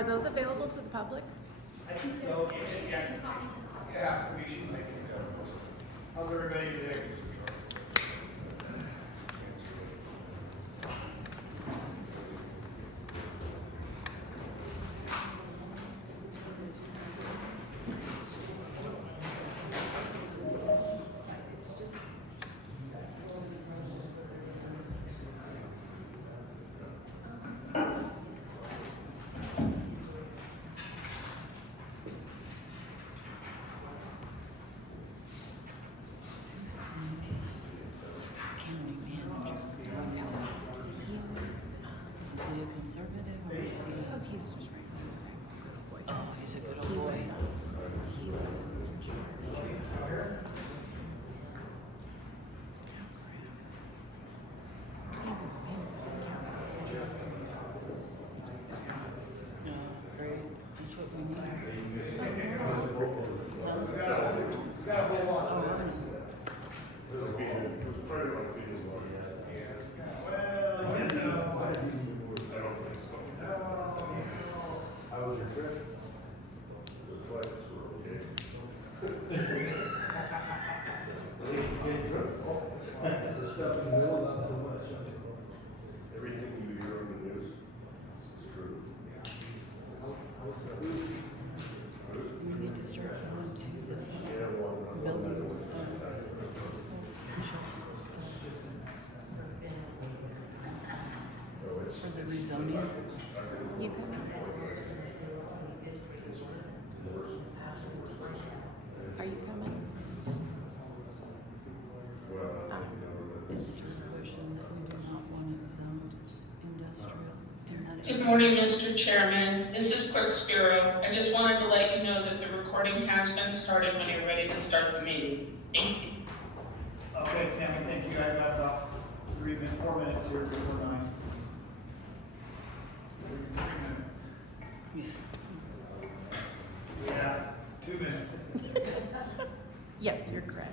Are those available to the public? I think so. Yeah, so she's making a cut. How's everybody today? For the rezoning. You coming? Are you coming? It's to question that we do not want it zoned industrial in that Good area. morning, Mr. Chairman. This is Clerk Spiro. I just wanted to let you know that the recording has been started when you're ready to start the meeting. Thank you. Okay, Tammy, thank you. I've got about 4 minutes here before 9. Yeah, 2 minutes. Yes, you're correct.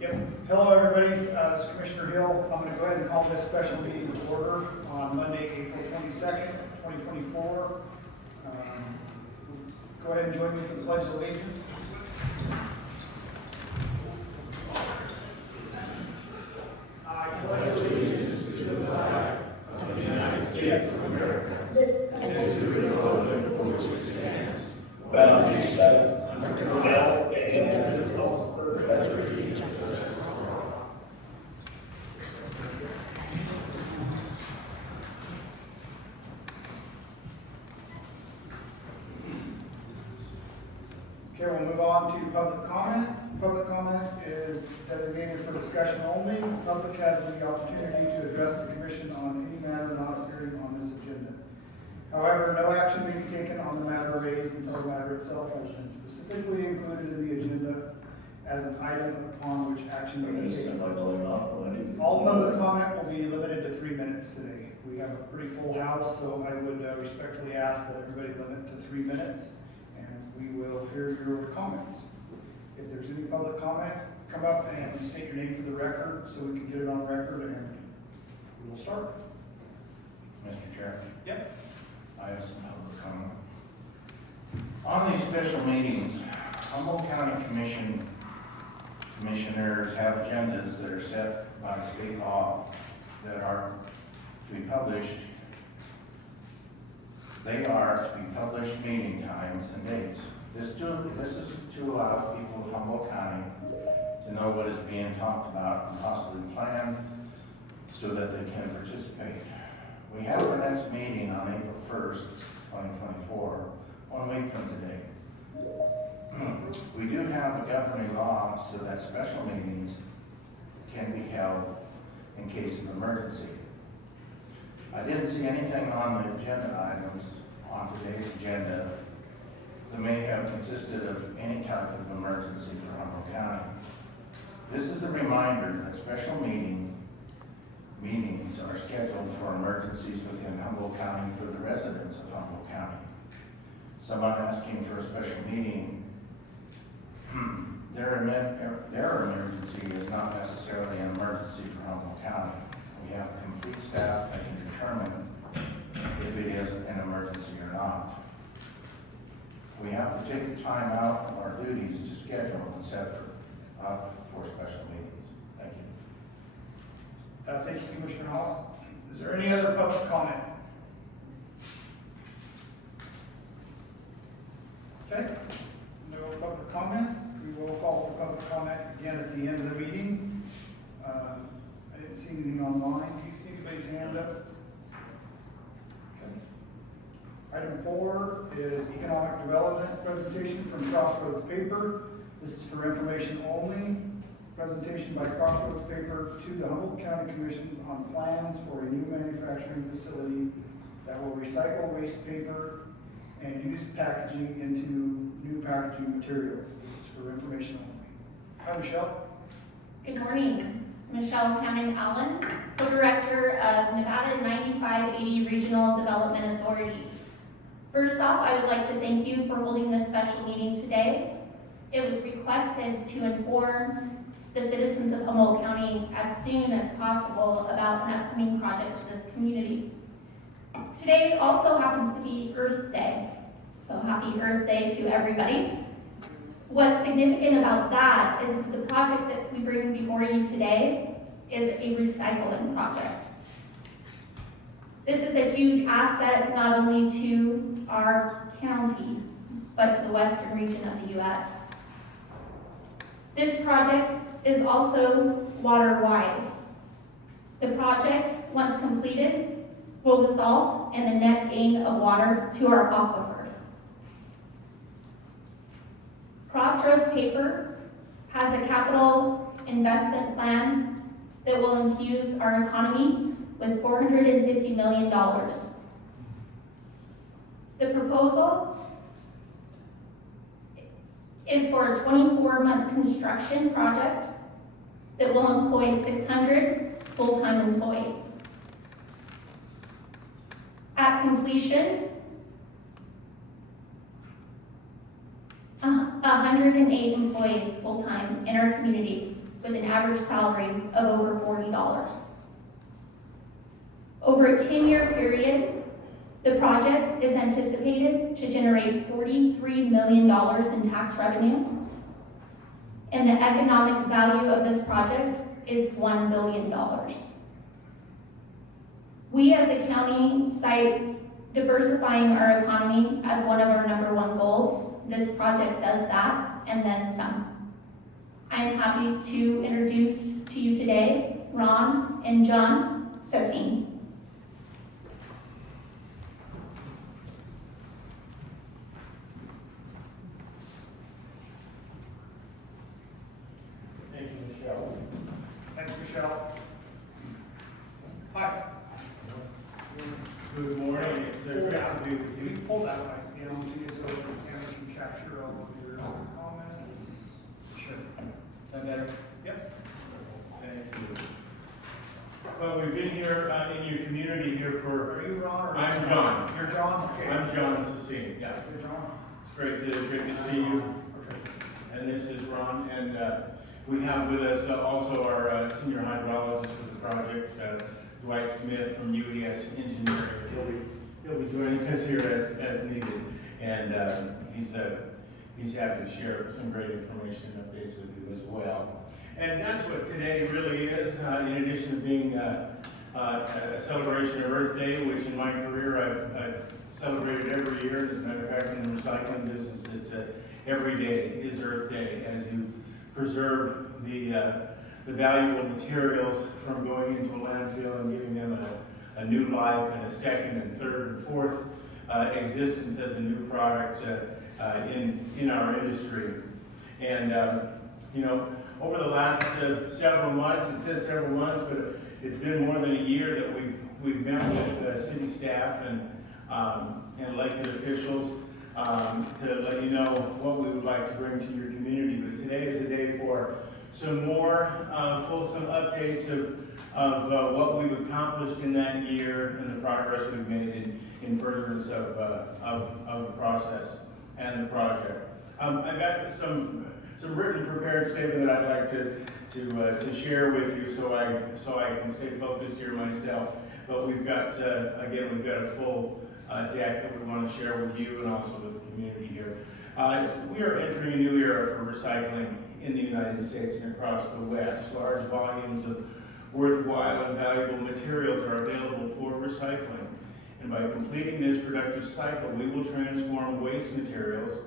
Yep. Hello, everybody. This is Commissioner Hill. I'm going to go ahead and call this special meeting to order on Monday, April 22nd, 2024. Go ahead and join me for the Pledge of Allegiance. I pledge allegiance to the flag of the United States of America nation, under God, indivisible, with liberty and justice for all. Okay, we'll move on to public comment. Public comment is designated for discussion only. The public has the opportunity to address the commission on any matter not appearing on this agenda. However, no action may be taken on the matter raised until the matter itself has been specifically included in the agenda as an item upon which action may be taken. All public comment will be limited to 3 minutes today. We have a pretty full house, so I would respectfully ask that everybody limit to 3 minutes, and we will hear your comments. If there's any public comment, come up and state your name for the record so we can get it on record, and we will start. Mr. Chair, Yep. I have some public comment. On these special meetings, Humboldt County commissioners have agendas that are set by state law that are to be published. They are to be published meeting times and dates. This is to allow people of Humboldt County to know what is being talked about and possibly plan so that they can participate. We have our next meeting on April 1st, 2024, 1 week from today. We do have a governing law so that special meetings can be held in case of emergency. I didn't see anything on the agenda items on today's agenda that may have consisted of any type of emergency for Humboldt County. This is a reminder that special meetings are scheduled for emergencies within Humboldt County for the residents of Humboldt County. Someone asking for a special meeting, their emergency is not necessarily an emergency for Humboldt County. We have complete staff that can determine if it is an emergency or not. We have to take the time out of our duties to schedule and set up for special meetings. Thank you. Thank you, Commissioner Haas. Is there any other public comment? Okay, no public comment. We will call for public comment again at the end of the meeting. I didn't see anything online. Do you see anybody's hand up? Okay. Item 4 is economic development presentation from Crossroads paper. This is for information only. Presentation by Crossroads paper to the Humboldt County Commissions on plans for a new manufacturing facility that will recycle waste paper and use packaging into new packaging materials. This is for information only. Hi, Michelle. Good morning. Michelle Cannon-Allen, Co-Director of Nevada 9580 Regional Development Authority. First off, I would like to thank you for holding this special meeting today. It was requested to inform the citizens of Humboldt County as soon as possible about an upcoming project to this community. Today also happens to be Earth Day, so happy Earth Day to everybody. What's significant about that is that the project that we bring before you today is a recycling project. This is a huge asset not only to our county, but to the western region of the U.S. This project is also water-wise. The project, once completed, will result in the net gain of water to our aquifer. Crossroads paper has a capital investment plan that will infuse our economy with $450 million. The proposal is for a 24-month construction project that will employ 600 full-time employees. At completion, 108 employees full-time in our community with an average salary of over $40. Over a 10-year period, the project is anticipated to generate $43 million in tax revenue, and the economic value of this project is $1 billion. We as a county cite diversifying our economy as one of our #1 goals. this project does that and then some. I'm happy to introduce to you today Ron and John Sassine. Thank you, Michelle. Thanks, Michelle. Hi. Good morning, it's great to be with Can you you. pull that mic down to you so the camera can capture all of your comments? Sure. Is that better? Yep. Thank you. Well, we've been here in your community here for, Are you Ron or? I'm John. You're John? Okay. I'm John Sassine, yeah. You're John? It's great to see you, Okay. and this is Ron, and we have with us also our senior hydrologist for the project, Dwight Smith from UES Engineering. He'll be joining us here as needed, and he's happy to share some great information and updates with you as well. And that's what today really is, in addition to being a celebration of Earth Day, which in my career I've celebrated every year. As a matter of fact, in the recycling business, it's every day is Earth Day, as you preserve the valuable materials from going into a landfill and giving them a new life and a second and third and fourth existence as a new product in our industry. And over the last several months, it says several months, but it's been more than a year that we've met with city staff and elected officials to let you know what we would like to bring to your community. But today is the day for some more fulsome updates of what we've accomplished in that year and the progress we've made in furtherance of the process and the project. I've got some written prepared statement that I'd like to share with you, so I can stay focused here myself. But we've got we've got a full deck that we want to share with you and also with the community here. We are entering a new era for recycling in the United States and across the West. Large volumes of worthwhile and valuable materials are available for recycling. And by completing this productive cycle, we will transform waste materials,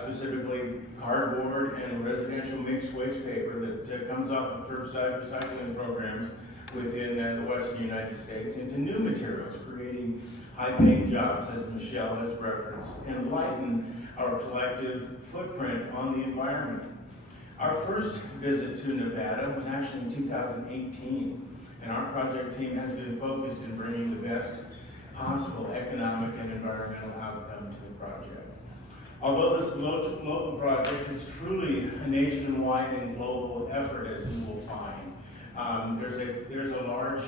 specifically cardboard and residential mixed waste paper that comes off of curbside recycling programs within the Western United States, into new materials, creating high-paying jobs, as Michelle has referenced, and lighten our collective footprint on the environment. Our first visit to Nevada was actually in 2018, and our project team has been focused in bringing the best possible economic and environmental outcome to the project. Although this local project is truly a nationwide and global effort, as you will find, there's a large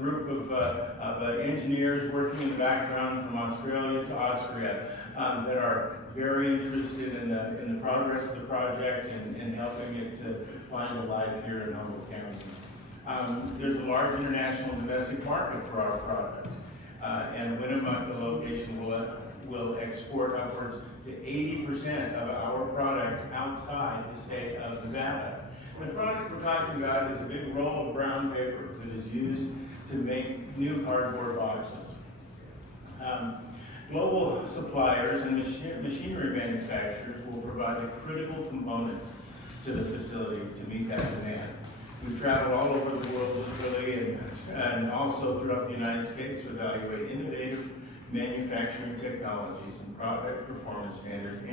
group of engineers working in the background from Australia to Austria that are very interested in the progress of the project and helping it to find a life here in Humboldt County. There's a large international domestic market for our product, and Winnemucca location will export upwards to 80% of our product outside the state of Nevada. The product we're talking about is a big roll of brown paper that is used to make new cardboard boxes. Global suppliers and machinery manufacturers will provide the critical components to the facility to meet that demand. We've traveled all over the world literally and also throughout the United States to evaluate innovative manufacturing technologies and product performance standards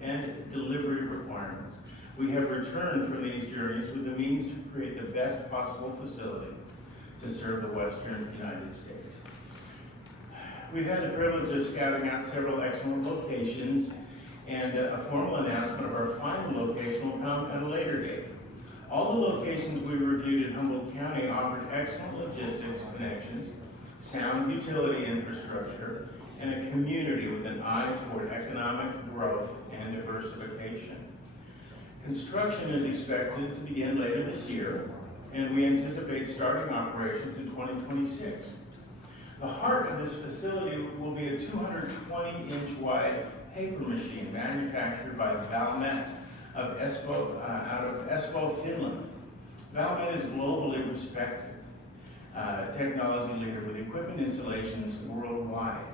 and delivery requirements. We have returned from these journeys with the means to create the best possible facility to serve the Western United States. We've had the privilege of scouting out several excellent locations, and a formal announcement of our final location will come at a later date. All the locations we reviewed in Humboldt County offered excellent logistics connections, sound utility infrastructure, and a community with an eye toward economic growth and diversification. Construction is expected to begin later this year, and we anticipate starting operations in 2026. The heart of this facility will be a 220-inch wide paper machine manufactured by Valmet out of Espoo, Finland. Valmet is globally respected technology leader with equipment installations worldwide.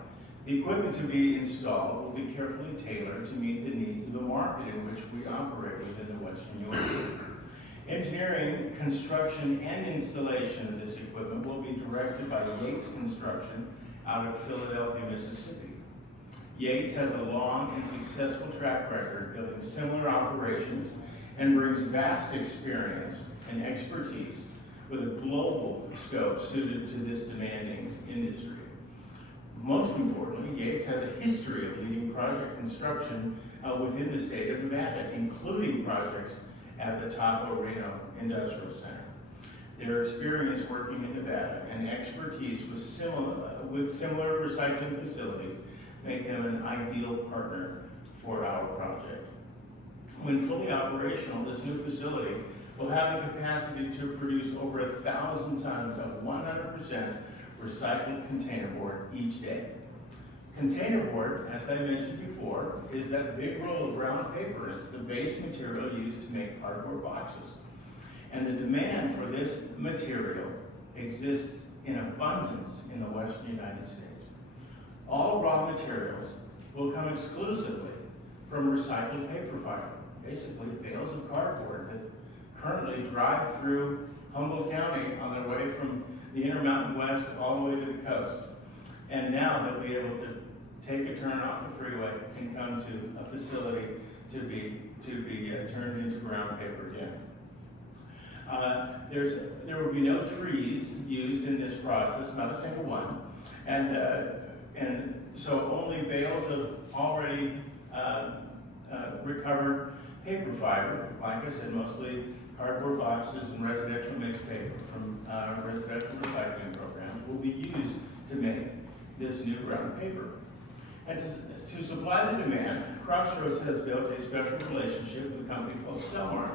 The equipment to be installed will be carefully tailored to meet the needs of the market in which we operate within the Western U.S. Engineering, construction, and installation of this equipment will be directed by Yates Construction out of Philadelphia, Mississippi. Yates has a long and successful track record building similar operations and brings vast experience and expertise with a global scope suited to this demanding industry. Most importantly, Yates has a history of leading project construction within the state of Nevada, including projects at the Tahoe Reno Industrial Center. Their experience working in Nevada and expertise with similar recycling facilities make them an ideal partner for our project. When fully operational, this new facility will have the capacity to produce over 1,000 tons of 100% recycled containerboard each day. Containerboard, as I mentioned before, is that big roll of brown paper. It's the base material used to make cardboard boxes. And the demand for this material exists in abundance in the Western United States. All raw materials will come exclusively from recycled paper fiber, basically bales of cardboard that currently drive through Humboldt County on their way from the Intermountain West all the way to the coast. And now they'll be able to take a turn off the freeway and come to a facility to be turned into brown paper again. There will be no trees used in this process, not a single one, and so only bales of already recovered paper fiber, like I said, mostly cardboard boxes and residential mixed paper from residential recycling programs will be used to make this new brown paper. And to supply the demand, Crossroads has built a special relationship with a company called Selmar,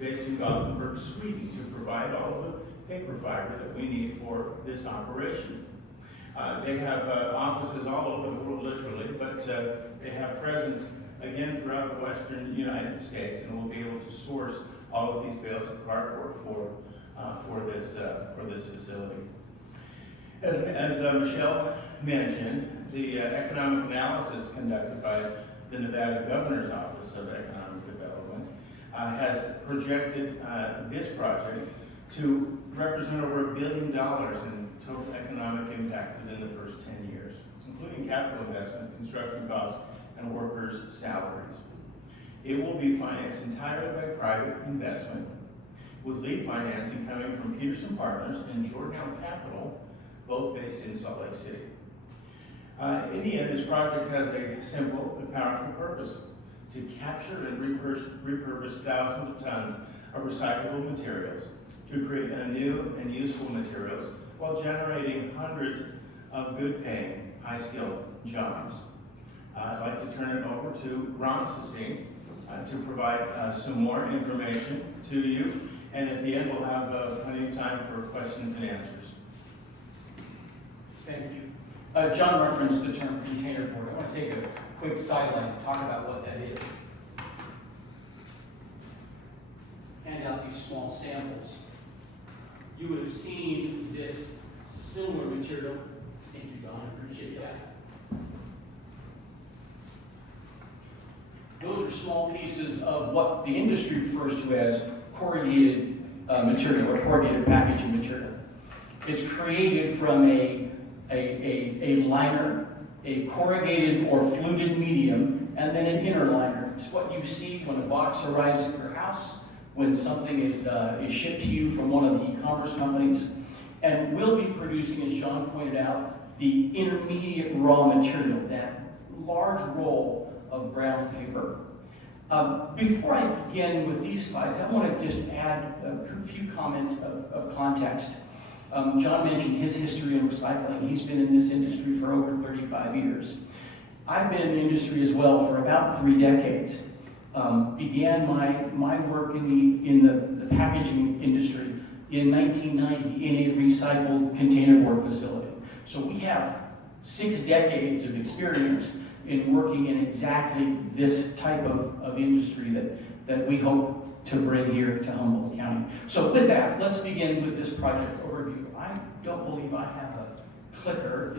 based in Gothenburg, Sweden, to provide all of the paper fiber that we need for this operation. They have offices all over the world, literally, but they have presence, again, throughout the Western United States, and will be able to source all of these bales of cardboard for this facility. As Michelle mentioned, the economic analysis conducted by the Nevada Governor's Office of Economic Development has projected this project to represent over $1 billion in total economic impact within the first 10 years, including capital investment, construction costs, and workers' salaries. It will be financed entirely by private investment, with lead financing coming from Peterson Partners and Jordan Capital, both based in Salt Lake City. In the end, this project has a simple but powerful purpose: to capture and repurpose thousands of tons of recyclable materials to create new and useful materials while generating hundreds of good-paying, high-skilled jobs. I'd like to turn it over to Ron Sassine to provide some more information to you, and at the end we'll have plenty of time for questions and answers. Thank you. John referenced the term containerboard. I want to take a quick sideline and talk about what that is. Hand out these small samples. You would have seen this similar material. Thank you, Don. I appreciate that. Those are small pieces of what the industry refers to as corrugated material or corrugated packaging material. It's created from a liner, a corrugated or fluted medium, and then an inner liner. It's what you see when a box arrives at your house, when something is shipped to you from one of the e-commerce companies. And we'll be producing, as John pointed out, the intermediate raw material, that large roll of brown paper. Before I begin with these slides, I want to just add a few comments of context. John mentioned his history in recycling. He's been in this industry for over 35 years. I've been in the industry as well for about 3 decades. Began my work in the packaging industry in 1990 in a recycled containerboard facility. So we have 6 decades of experience in working in exactly this type of industry that we hope to bring here to Humboldt County. So with that, let's begin with this project overview. I don't believe I have a clicker.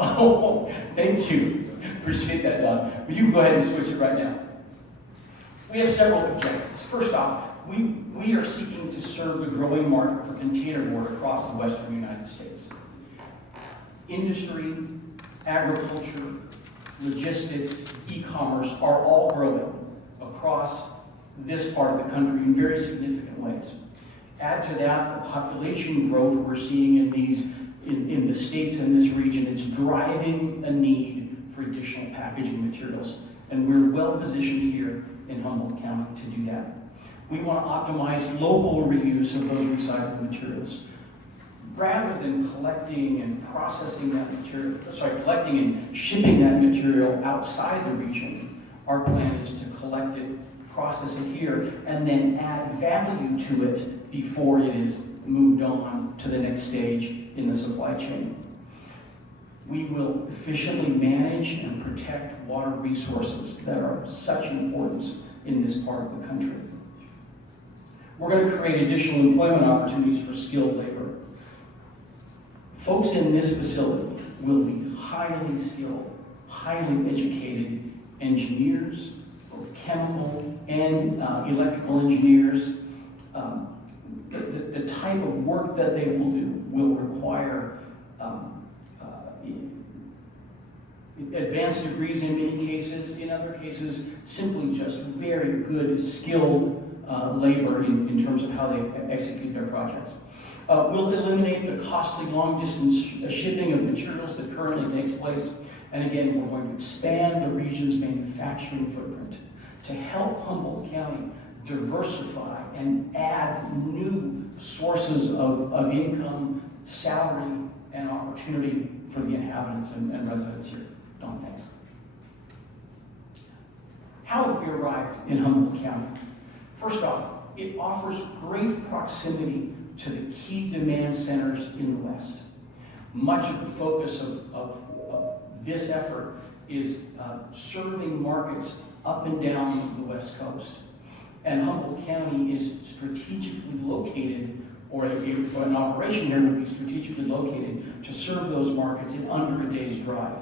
Oh, thank you. Appreciate that, Don. But you can go ahead and switch it right now. We have several objectives. First off, we are seeking to serve the growing market for containerboard across the western United States. Industry, agriculture, logistics, e-commerce are all growing across this part of the country in very significant ways. Add to that the population growth we're seeing in the states in this region. It's driving a need for additional packaging materials. And we're well positioned here in Humboldt County to do that. We want to optimize local reuse of those recycled materials. Rather than collecting and processing that material, collecting and shipping that material outside the region, our plan is to collect it, process it here, and then add value to it before it is moved on to the next stage in the supply chain. We will efficiently manage and protect water resources that are of such importance in this part of the country. We're going to create additional employment opportunities for skilled labor. Folks in this facility will be highly skilled, highly educated engineers, both chemical and electrical engineers. The type of work that they will do will require advanced degrees in many cases, in other cases, simply just very good, skilled labor in terms of how they execute their projects. We'll eliminate the costly long-distance shipping of materials that currently takes place. And again, we're going to expand the region's manufacturing footprint to help Humboldt County diversify and add new sources of income, salary, and opportunity for the inhabitants and residents here. Don, thanks. How have we arrived in Humboldt County? First off, it offers great proximity to the key demand centers in the West. Much of the focus of this effort is serving markets up and down the West Coast. And Humboldt County is strategically located, or an operation here would be strategically located to serve those markets in under a day's drive.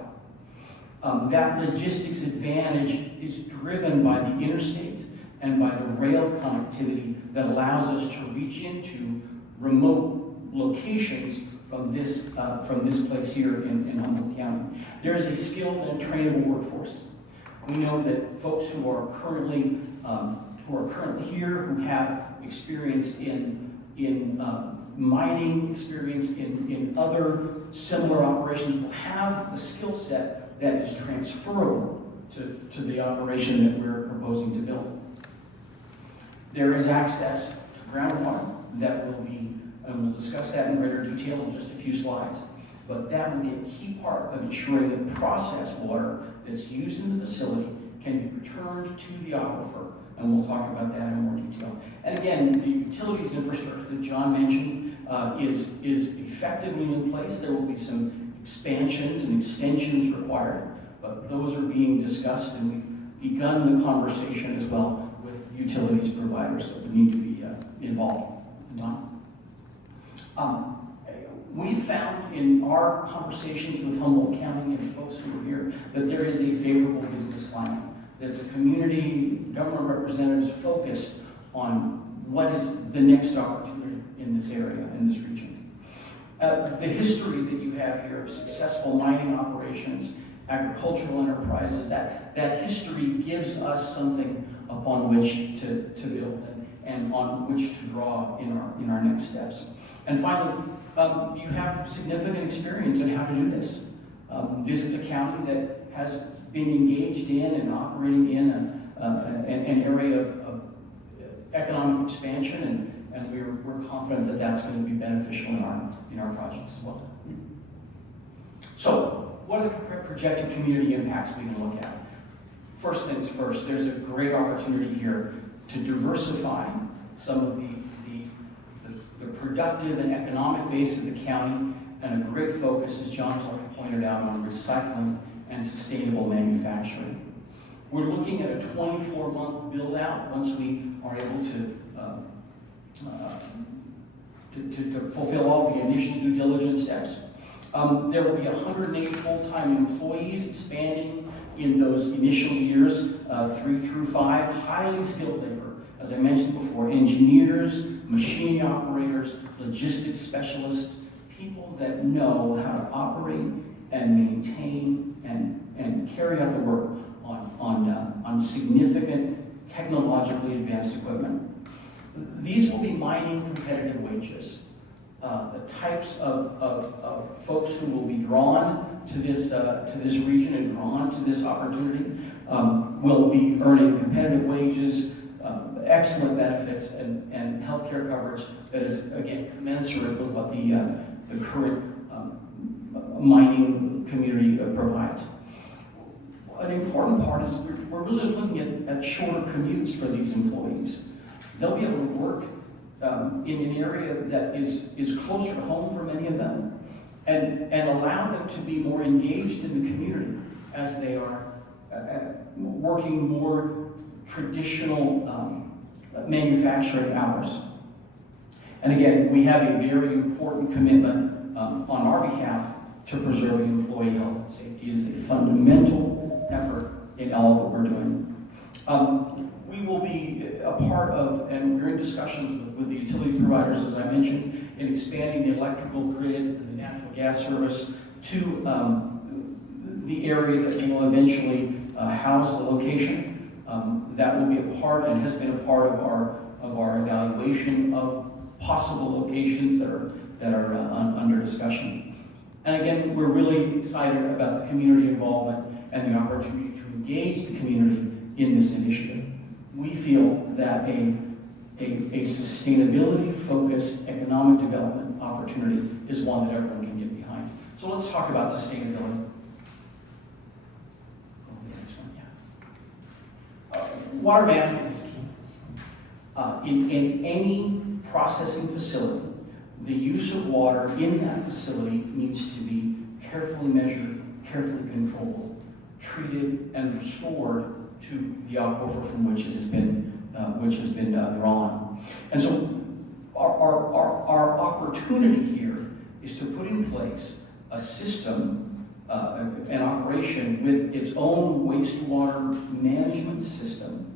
That logistics advantage is driven by the interstate and by the rail connectivity that allows us to reach into remote locations from this place here in Humboldt County. There is a skilled and trainable workforce. We know that folks who are currently here, who have experience in mining, experience in other similar operations, will have the skill set that is transferable to the operation that we're proposing to build. There is access to groundwater that will be, and we'll discuss that in greater detail in just a few slides, but that will be a key part of ensuring that processed water that's used in the facility can be returned to the aquifer, and we'll talk about that in more detail. And again, the utilities infrastructure that John mentioned is effectively in place. There will be some expansions and extensions required, but those are being discussed, and we've begun the conversation as well with utilities providers that would need to be involved. Don? We found in our conversations with Humboldt County and folks who are here that there is a favorable business climate. There's a community, government representatives focused on what is the next opportunity in this area, in this region. The history that you have here of successful mining operations, agricultural enterprises, that history gives us something upon which to build and on which to draw in our next steps. And finally, you have significant experience in how to do this. This is a county that has been engaged in and operating in an area of economic expansion, and we're confident that that's going to be beneficial in our projects as well. So, what are the projected community impacts we can look at? First things first, there's a great opportunity here to diversify some of the productive and economic base of the county, and a great focus, as John's already pointed out, on recycling and sustainable manufacturing. We're looking at a 24-month build-out once we are able to fulfill all the initial due diligence steps. There will be 108 full-time employees, expanding in those initial years, 3 through 5, highly skilled labor. As I mentioned before, engineers, machining operators, logistics specialists, people that know how to operate and maintain and carry out the work on significant technologically advanced equipment. These will be mining competitive wages. The types of folks who will be drawn to this region and drawn to this opportunity will be earning competitive wages, excellent benefits, and healthcare coverage that is, again, commensurate with what the current mining community provides. An important part is we're really looking at shorter commutes for these employees. They'll be able to work in an area that is closer to home for many of them, and allow them to be more engaged in the community as they are working more traditional manufacturing hours. And again, we have a very important commitment on our behalf to preserving employee health and safety. It is a fundamental effort in all that we're doing. We will be a part of, and we're in discussions with the utility providers, as I mentioned, in expanding the electrical grid and the natural gas service to the area that will eventually house the location. That will be a part and has been a part of our evaluation of possible locations that are under discussion. And again, we're really excited about the community involvement and the opportunity to engage the community in this initiative. We feel that a sustainability-focused economic development opportunity is one that everyone can get behind. So let's talk about sustainability. Water management is key. In any processing facility, the use of water in that facility needs to be carefully measured, carefully controlled, treated, and restored to the aquifer from which it has been drawn. And so our opportunity here is to put in place a system, an operation with its own wastewater management system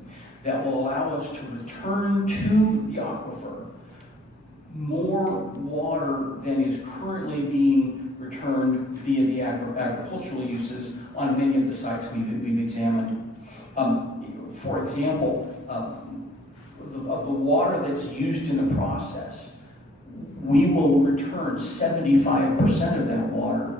that will allow us to return to the aquifer more water than is currently being returned via the agricultural uses on many of the sites we've examined. For example, of the water that's used in the process, we will return 75% of that water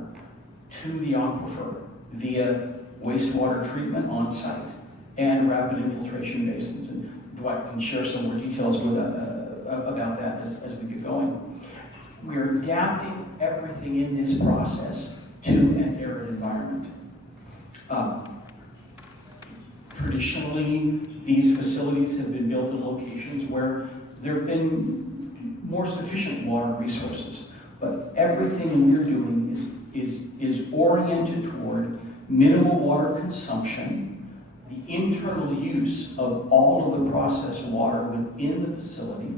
to the aquifer via wastewater treatment on site and rapid infiltration basins. And Dwight can share some more details about that as we get going. We're adapting everything in this process to an arid environment. Traditionally, these facilities have been built in locations where there have been more sufficient water resources. But everything we're doing is oriented toward minimal water consumption, the internal use of all of the processed water within the facility,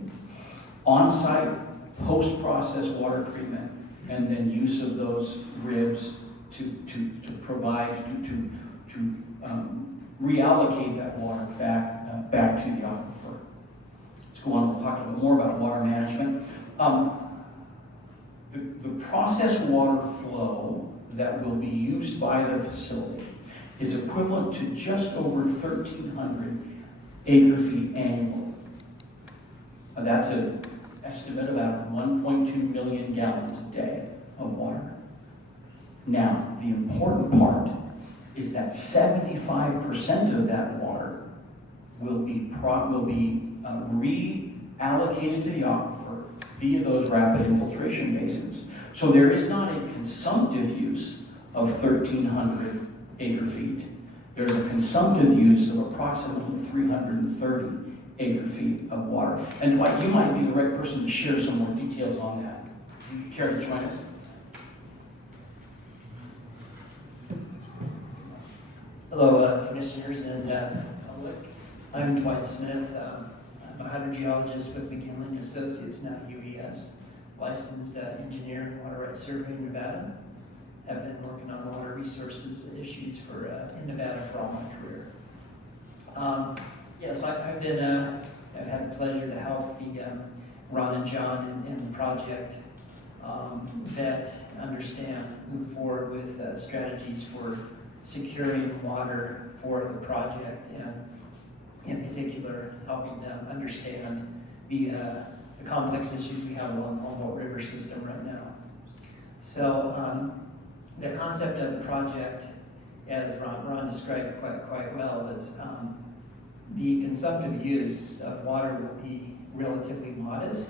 on-site post-process water treatment, and then use of those ribs to provide, to reallocate that water back to the aquifer. Let's go on, we'll talk a little more about water management. The processed water flow that will be used by the facility is equivalent to just over 1,300 acre-feet annually. That's an estimate of about 1.2 million gallons a day of water. Now, the important part is that 75% of that water will be reallocated to the aquifer via those rapid infiltration basins. So there is not a consumptive use of 1,300 acre-feet. There's a consumptive use of approximately 330 acre-feet of water. And Dwight, you might be the right person to share some more details on that. You care to join us? Hello, commissioners and public. I'm Dwight Smith. I'm a hydrogeologist with McGinley Associates, now UES. licensed engineer, water rights survey in Nevada. Have been working on water resources issues for in Nevada for all my career. Yes, I've had the pleasure to help the Ron and John in the project vet, understand, move forward with strategies for securing water for the project, and in particular helping them understand the complex issues we have along the Humboldt River system right now. So the concept of the project, as Ron described quite well, was the consumptive use of water will be relatively modest.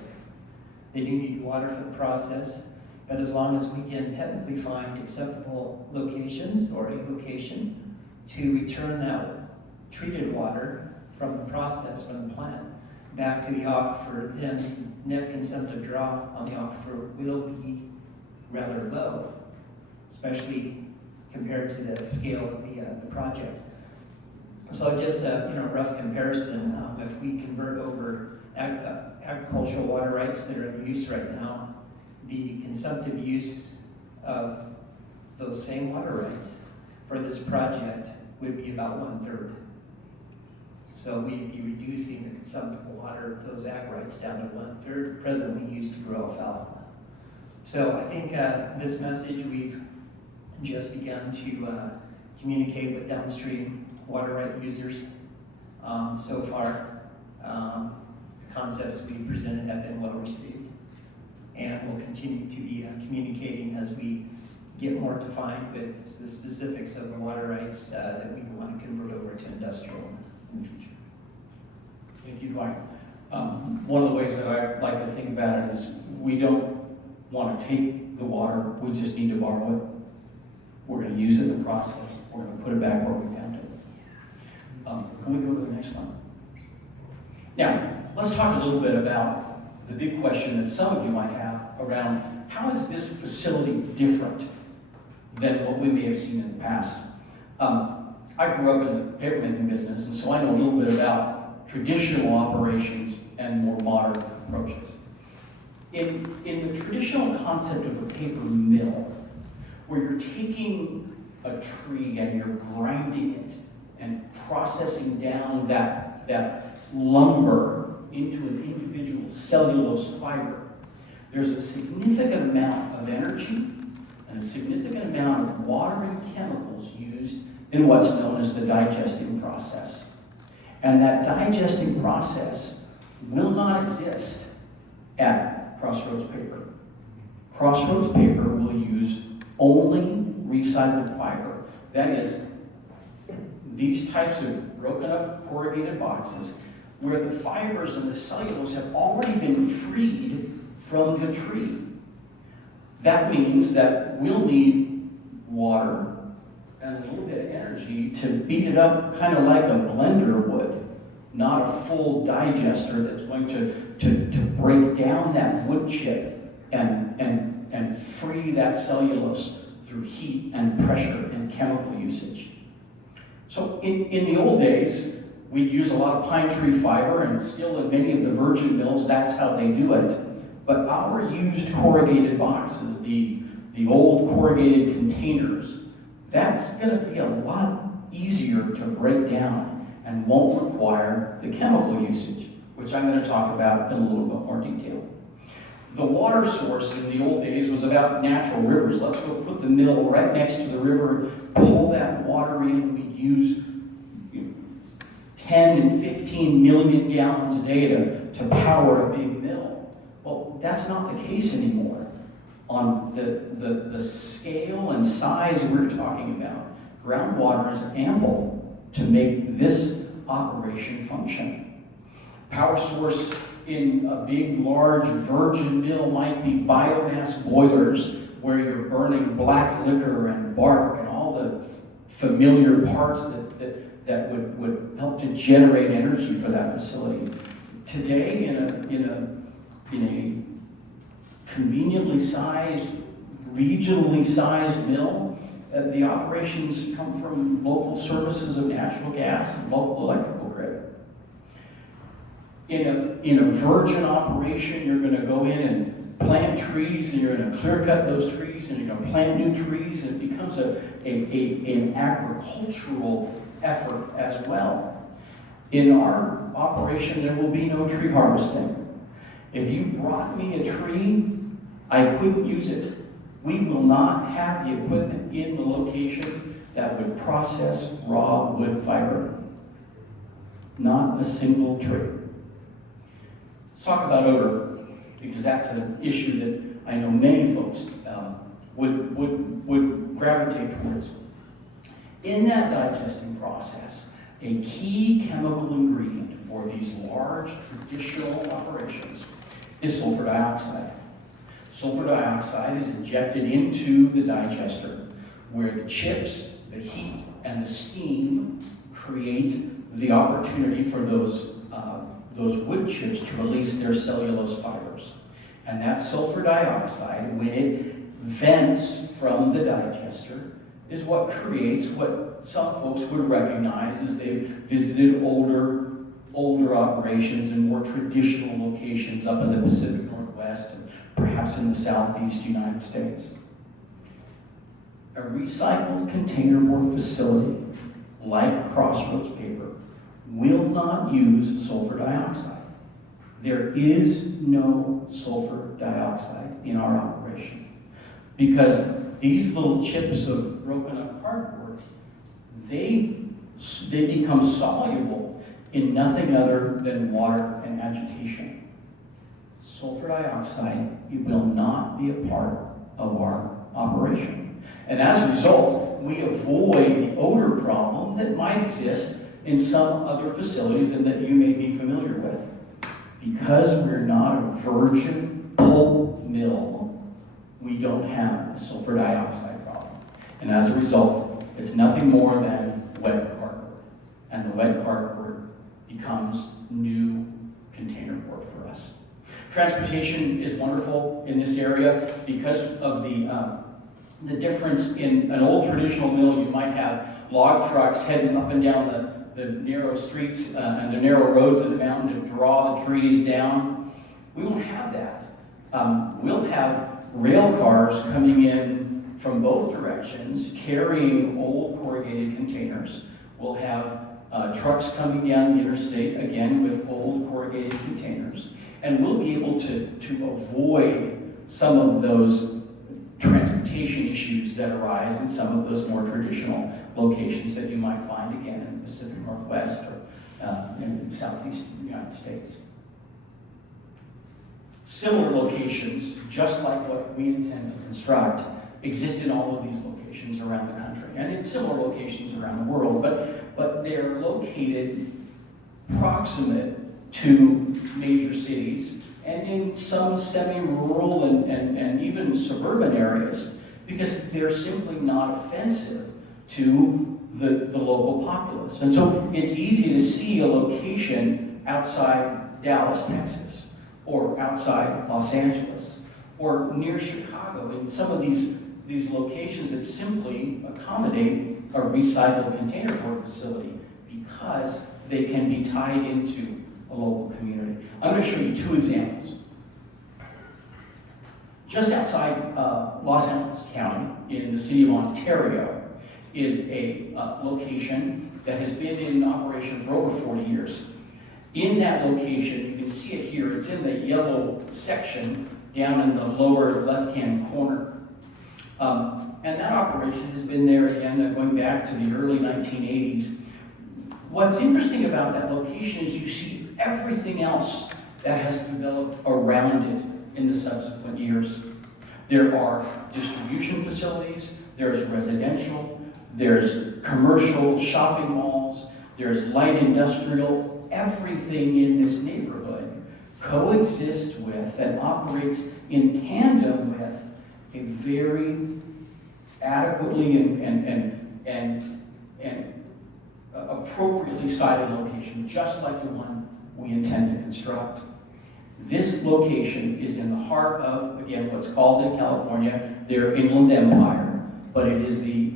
They do need water for the process, but as long as we can technically find acceptable locations or a location to return that treated water from the process, from the plant, back to the aquifer, then the net consumptive draw on the aquifer will be rather low, especially compared to the scale of the project. So just a rough comparison, if we convert over agricultural water rights that are in use right now, the consumptive use of those same water rights for this project would be about 1/3. So we'd be reducing the consumptible water of those ag rights down to 1/3 presently used for alfalfa. So I think this message we've just begun to communicate with downstream water right users. So far, the concepts we've presented have been well received, and we'll continue to be communicating as we get more defined with the specifics of the water rights that we want to convert over to industrial in the future. Thank you, Dwight. One of the ways that I like to think about it is we don't want to take the water, we just need to borrow it. We're going to use it in the process. We're going to put it back where we found it. Can we go to the next one? Now, let's talk a little bit about the big question that some of you might have around how is this facility different than what we may have seen in the past? I grew up in the papermaking business, and so I know a little bit about traditional operations and more modern approaches. In the traditional concept of a paper mill, where you're taking a tree and you're grinding it and processing down that lumber into an individual cellulose fiber, there's a significant amount of energy and a significant amount of water and chemicals used in what's known as the digesting process. And that digesting process will not exist at Crossroads Paper. Crossroads Paper will use only recycled fiber. That is, these types of broken up corrugated boxes where the fibers and the cellulose have already been freed from the tree. That means that we'll need water and a little bit of energy to beat it up kind of like a blender would, not a full digester that's going to break down that wood chip and free that cellulose through heat and pressure and chemical usage. So in the old days, we'd use a lot of pine tree fiber, and still in many of the virgin mills, that's how they do it. But our used corrugated boxes, the old corrugated containers, that's going to be a lot easier to break down and won't require the chemical usage, which I'm going to talk about in a little bit more detail. The water source in the old days was about natural rivers. Let's go put the mill right next to the river, pull that water in. We'd use 10 and 15 million gallons a day to power a big mill. Well, that's not the case anymore. On the scale and size we're talking about, groundwater is ample to make this operation function. Power source in a big, large virgin mill might be biomass boilers where you're burning black liquor and bark and all the familiar parts that would help to generate energy for that facility. Today, in a conveniently sized, regionally sized mill, the operations come from local services of natural gas and local electrical grid. In a virgin operation, you're going to go in and plant trees, and you're gonna clear cut those trees, and you're gonna plant new trees, and it becomes an agricultural effort as well. In our operation, there will be no tree harvesting. If you brought me a tree, I couldn't use it. We will not have the equipment in the location that would process raw wood fiber. Not a single tree. Let's talk about odor, because that's an issue that I know many folks would gravitate towards. In that digesting process, a key chemical ingredient for these large traditional operations is sulfur dioxide. Sulfur dioxide is injected into the digester, where the chips, the heat, and the steam create the opportunity for those wood chips to release their cellulose fibers. And that sulfur dioxide, when it vents from the digester, is what creates what some folks would recognize as they've visited older operations and more traditional locations up in the Pacific Northwest and perhaps in the Southeast United States. A recycled containerboard facility like Crossroads paper will not use sulfur dioxide. There is no sulfur dioxide in our operation because these little chips of broken up cardboard, they become soluble in nothing other than water and agitation. Sulfur dioxide, it will not be a part of our operation. And as a result, we avoid the odor problem that might exist in some other facilities and that you may be familiar with. Because we're not a virgin pulp mill, we don't have a sulfur dioxide problem. And as a result, it's nothing more than wet cardboard. And the wet cardboard becomes new container board for us. Transportation is wonderful in this area because of the difference in an old traditional mill. You might have log trucks heading up and down the narrow streets and the narrow roads of the mountain to draw the trees down. We won't have that. We'll have rail cars coming in from both directions carrying old corrugated containers. We'll have trucks coming down the interstate, again with old corrugated containers. And we'll be able to avoid some of those transportation issues that arise in some of those more traditional locations that you might find again in the Pacific Northwest or in Southeast United States. Similar locations, just like what we intend to construct, exist in all of these locations around the country and in similar locations around the world, but they're located proximate to major cities and in some semi-rural and even suburban areas because they're simply not offensive to the local populace. And so it's easy to see a location outside Dallas, Texas, or outside Los Angeles, or near Chicago, in some of these locations that simply accommodate a recycled containerboard facility because they can be tied into a local community. I'm going to show you two examples. Just outside Los Angeles County, in the city of Ontario, is a location that has been in operation for over 40 years. In that location, you can see it here, it's in the yellow section down in the lower left-hand corner. And that operation has been there again going back to the early 1980s. What's interesting about that location is you see everything else that has developed around it in the subsequent years. There are distribution facilities, there's residential, there's commercial shopping malls, there's light industrial. Everything in this neighborhood coexists with and operates in tandem with a very adequately and appropriately sited location, just like the one we intend to construct. This location is in the heart of, again, what's called in California their Inland Empire, but it is the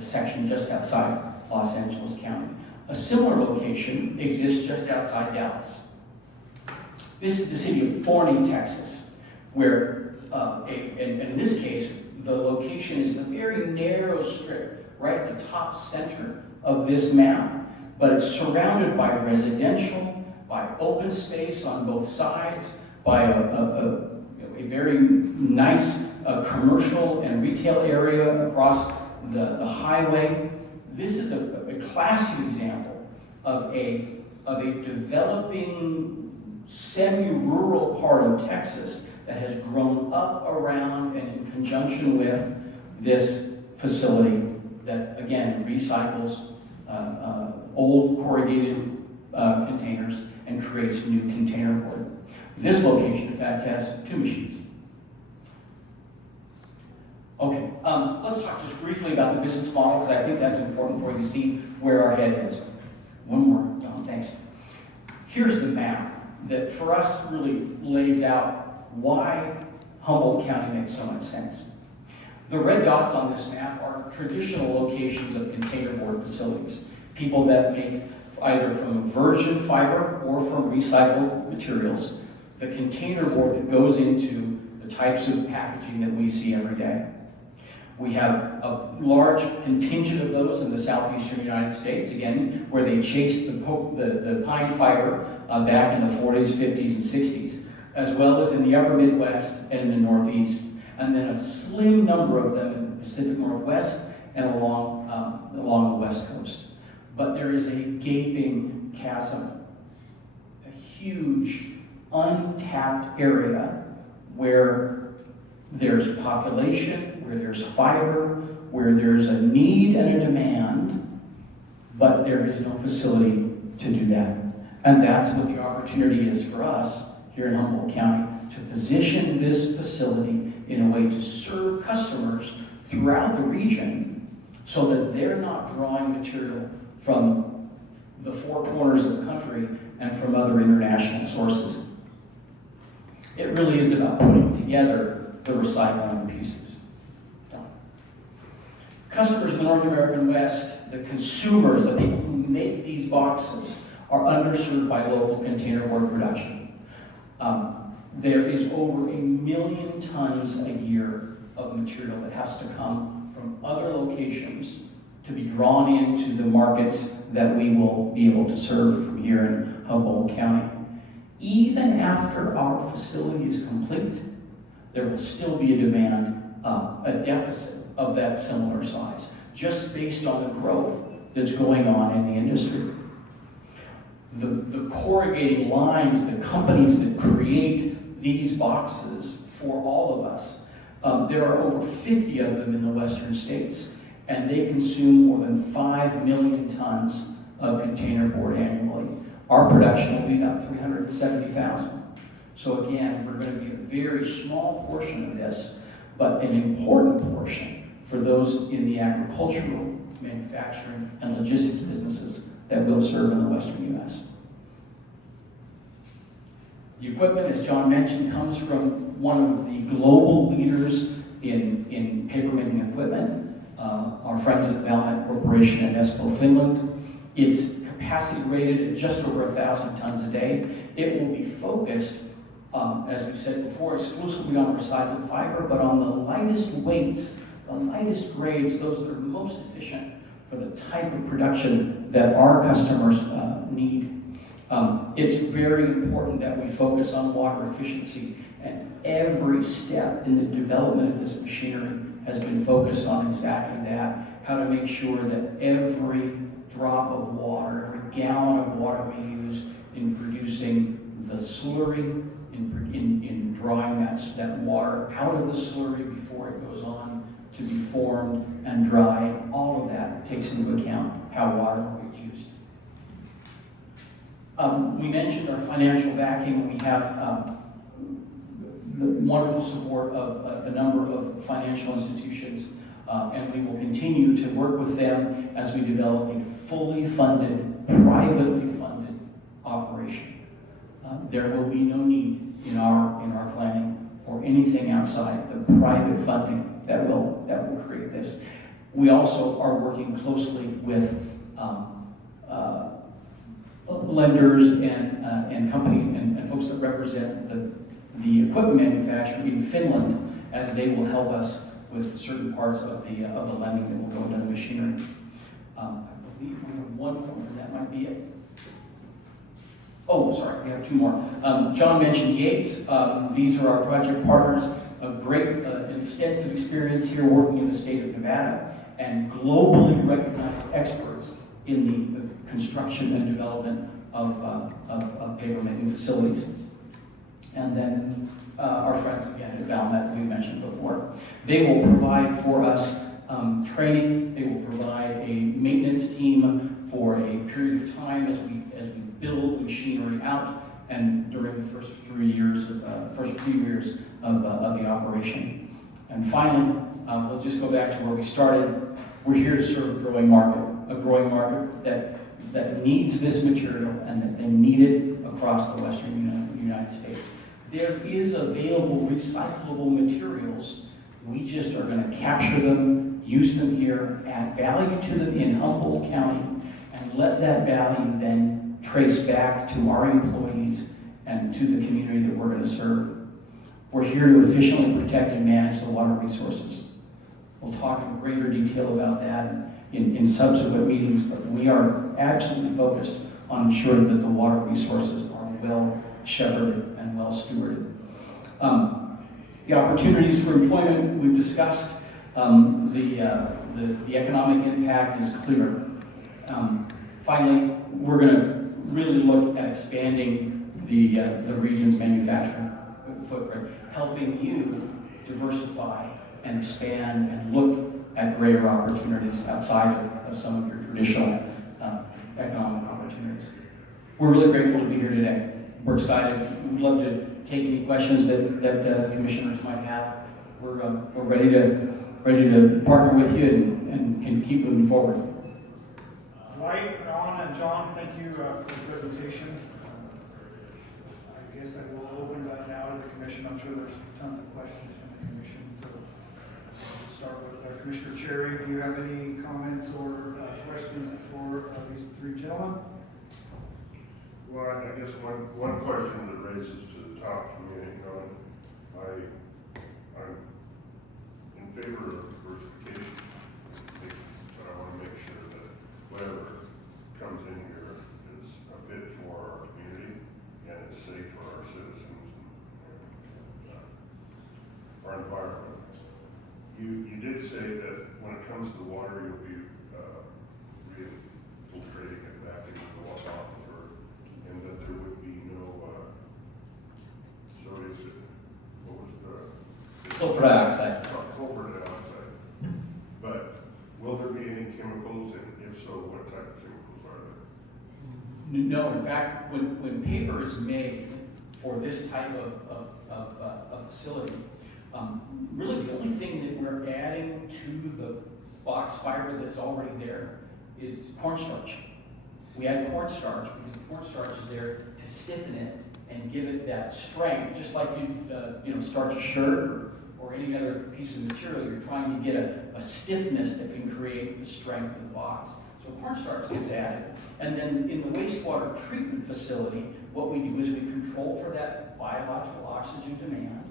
section just outside Los Angeles County. A similar location exists just outside Dallas. This is the city of Forney, Texas, where, and in this case, the location is the very narrow strip right at the top center of this map, but it's surrounded by residential, by open space on both sides, by a very nice commercial and retail area across the highway. This is a classic example of a developing semi-rural part of Texas that has grown up around and in conjunction with this facility that, again, recycles old corrugated containers and creates new container board. This location, in fact, has 2 machines. Okay, let's talk just briefly about the business model, because I think that's important for you to see where our head is. One more, John, thanks. Here's the map that for us really lays out why Humboldt County makes so much sense. The red dots on this map are traditional locations of containerboard facilities. People that make either from virgin fiber or from recycled materials the containerboard that goes into the types of packaging that we see every day. We have a large contingent of those in the southeastern United States, again, where they chased the pine fiber back in the 40s, 50s, and 60s, as well as in the upper Midwest and in the Northeast, and then a slim number of them in the Pacific Northwest and along the West Coast. But there is a gaping chasm, a huge untapped area where there's population, where there's fiber, where there's a need and a demand, but there is no facility to do that. And that's what the opportunity is for us here in Humboldt County, to position this facility in a way to serve customers throughout the region so that they're not drawing material from the 4 corners of the country and from other international sources. It really is about putting together the recycling pieces. Customers in the North American West, the consumers, the people who make these boxes, are underserved by local containerboard production. There is over 1 million tons a year of material that has to come from other locations to be drawn into the markets that we will be able to serve from here in Humboldt County. Even after our facility is complete, there will still be a demand, a deficit of that similar size, just based on the growth that's going on in the industry. The corrugating lines, the companies that create these boxes for all of us, there are over 50 of them in the western states, and they consume more than 5 million tons of containerboard annually. Our production will be about 370,000. So again, we're going to be a very small portion of this, but an important portion for those in the agricultural, manufacturing, and logistics businesses that will serve in the western U.S. The equipment, as John mentioned, comes from one of the global leaders in paper-making equipment, our friends at Valmet Corporation in Espoo, Finland. It's capacity rated at just over 1,000 tons a day. It will be focused, as we've said before, exclusively on recycled fiber, but on the lightest weights, the lightest grades, those that are most efficient for the type of production that our customers need. It's very important that we focus on water efficiency, and every step in the development of this machinery has been focused on exactly that, how to make sure that every drop of water, every gallon of water we use in producing the slurry, in drawing that water out of the slurry before it goes on to be formed and dried, all of that takes into account how water will be used. We mentioned our financial backing. We have the wonderful support of a number of financial institutions, and we will continue to work with them as we develop a fully funded, privately funded operation. There will be no need in our planning for anything outside the private funding that will create this. We also are working closely with lenders and company and folks that represent the the equipment manufacturer in Finland, as they will help us with certain parts of the lending that will go into the machinery. I believe we have one more, and that might be it. Oh, sorry, we have two more. John mentioned Yates. These are our project partners, a great and extensive experience here working in the state of Nevada, and globally recognized experts in the construction and development of paper making facilities. And then our friends again at Valmet, we mentioned before. They will provide for us training. They will provide a maintenance team for a period of time as we build machinery out, and during the first few years of the operation. And finally, we'll just go back to where we started. We're here to serve a growing market that needs this material and that they need it across the western United States. There is available recyclable materials. We just are going to capture them, use them here, add value to them in Humboldt County, and let that value then trace back to our employees and to the community that we're going to serve. We're here to efficiently protect and manage the water resources. We'll talk in greater detail about that in subsequent meetings, but we are absolutely focused on ensuring that the water resources are well shepherded and well stewarded. The opportunities for employment we've discussed. The economic impact is clear. Finally, we're going to really look at expanding the region's manufacturing footprint, helping you diversify and expand and look at greater opportunities outside of some of your traditional economic opportunities. We're really grateful to be here today. We're excited. We'd love to take any questions that commissioners might have. We're ready to partner with you and can keep moving forward. Dwight, Ron, and John, thank you for the presentation. I guess I will open that now to the commission. I'm sure there's tons of questions from the commission. So we'll start with Commissioner Cherry. Do you have any comments or questions for these three gentlemen? Well, I guess one question that raises to the top to me, I'm in favor of diversification, but I want to make sure that whatever comes in here is a fit for our community and is safe for our citizens and our environment. You did say that when it comes to the water, you'll be re-infiltrating it back into the aquifer, and that there would be no, what was the? Sulfur dioxide. Sulfur dioxide. But will there be any chemicals, and if so, what type of chemicals are there? No, in fact, when paper is made for this type of facility, really the only thing that we're adding to the box fiber that's already there is cornstarch. We add cornstarch because the cornstarch is there to stiffen it and give it that strength, just like you starch a shirt or any other piece of material. You're trying to get a stiffness that can create the strength of the box. So cornstarch gets added. And then in the wastewater treatment facility, what we do is we control for that biological oxygen demand.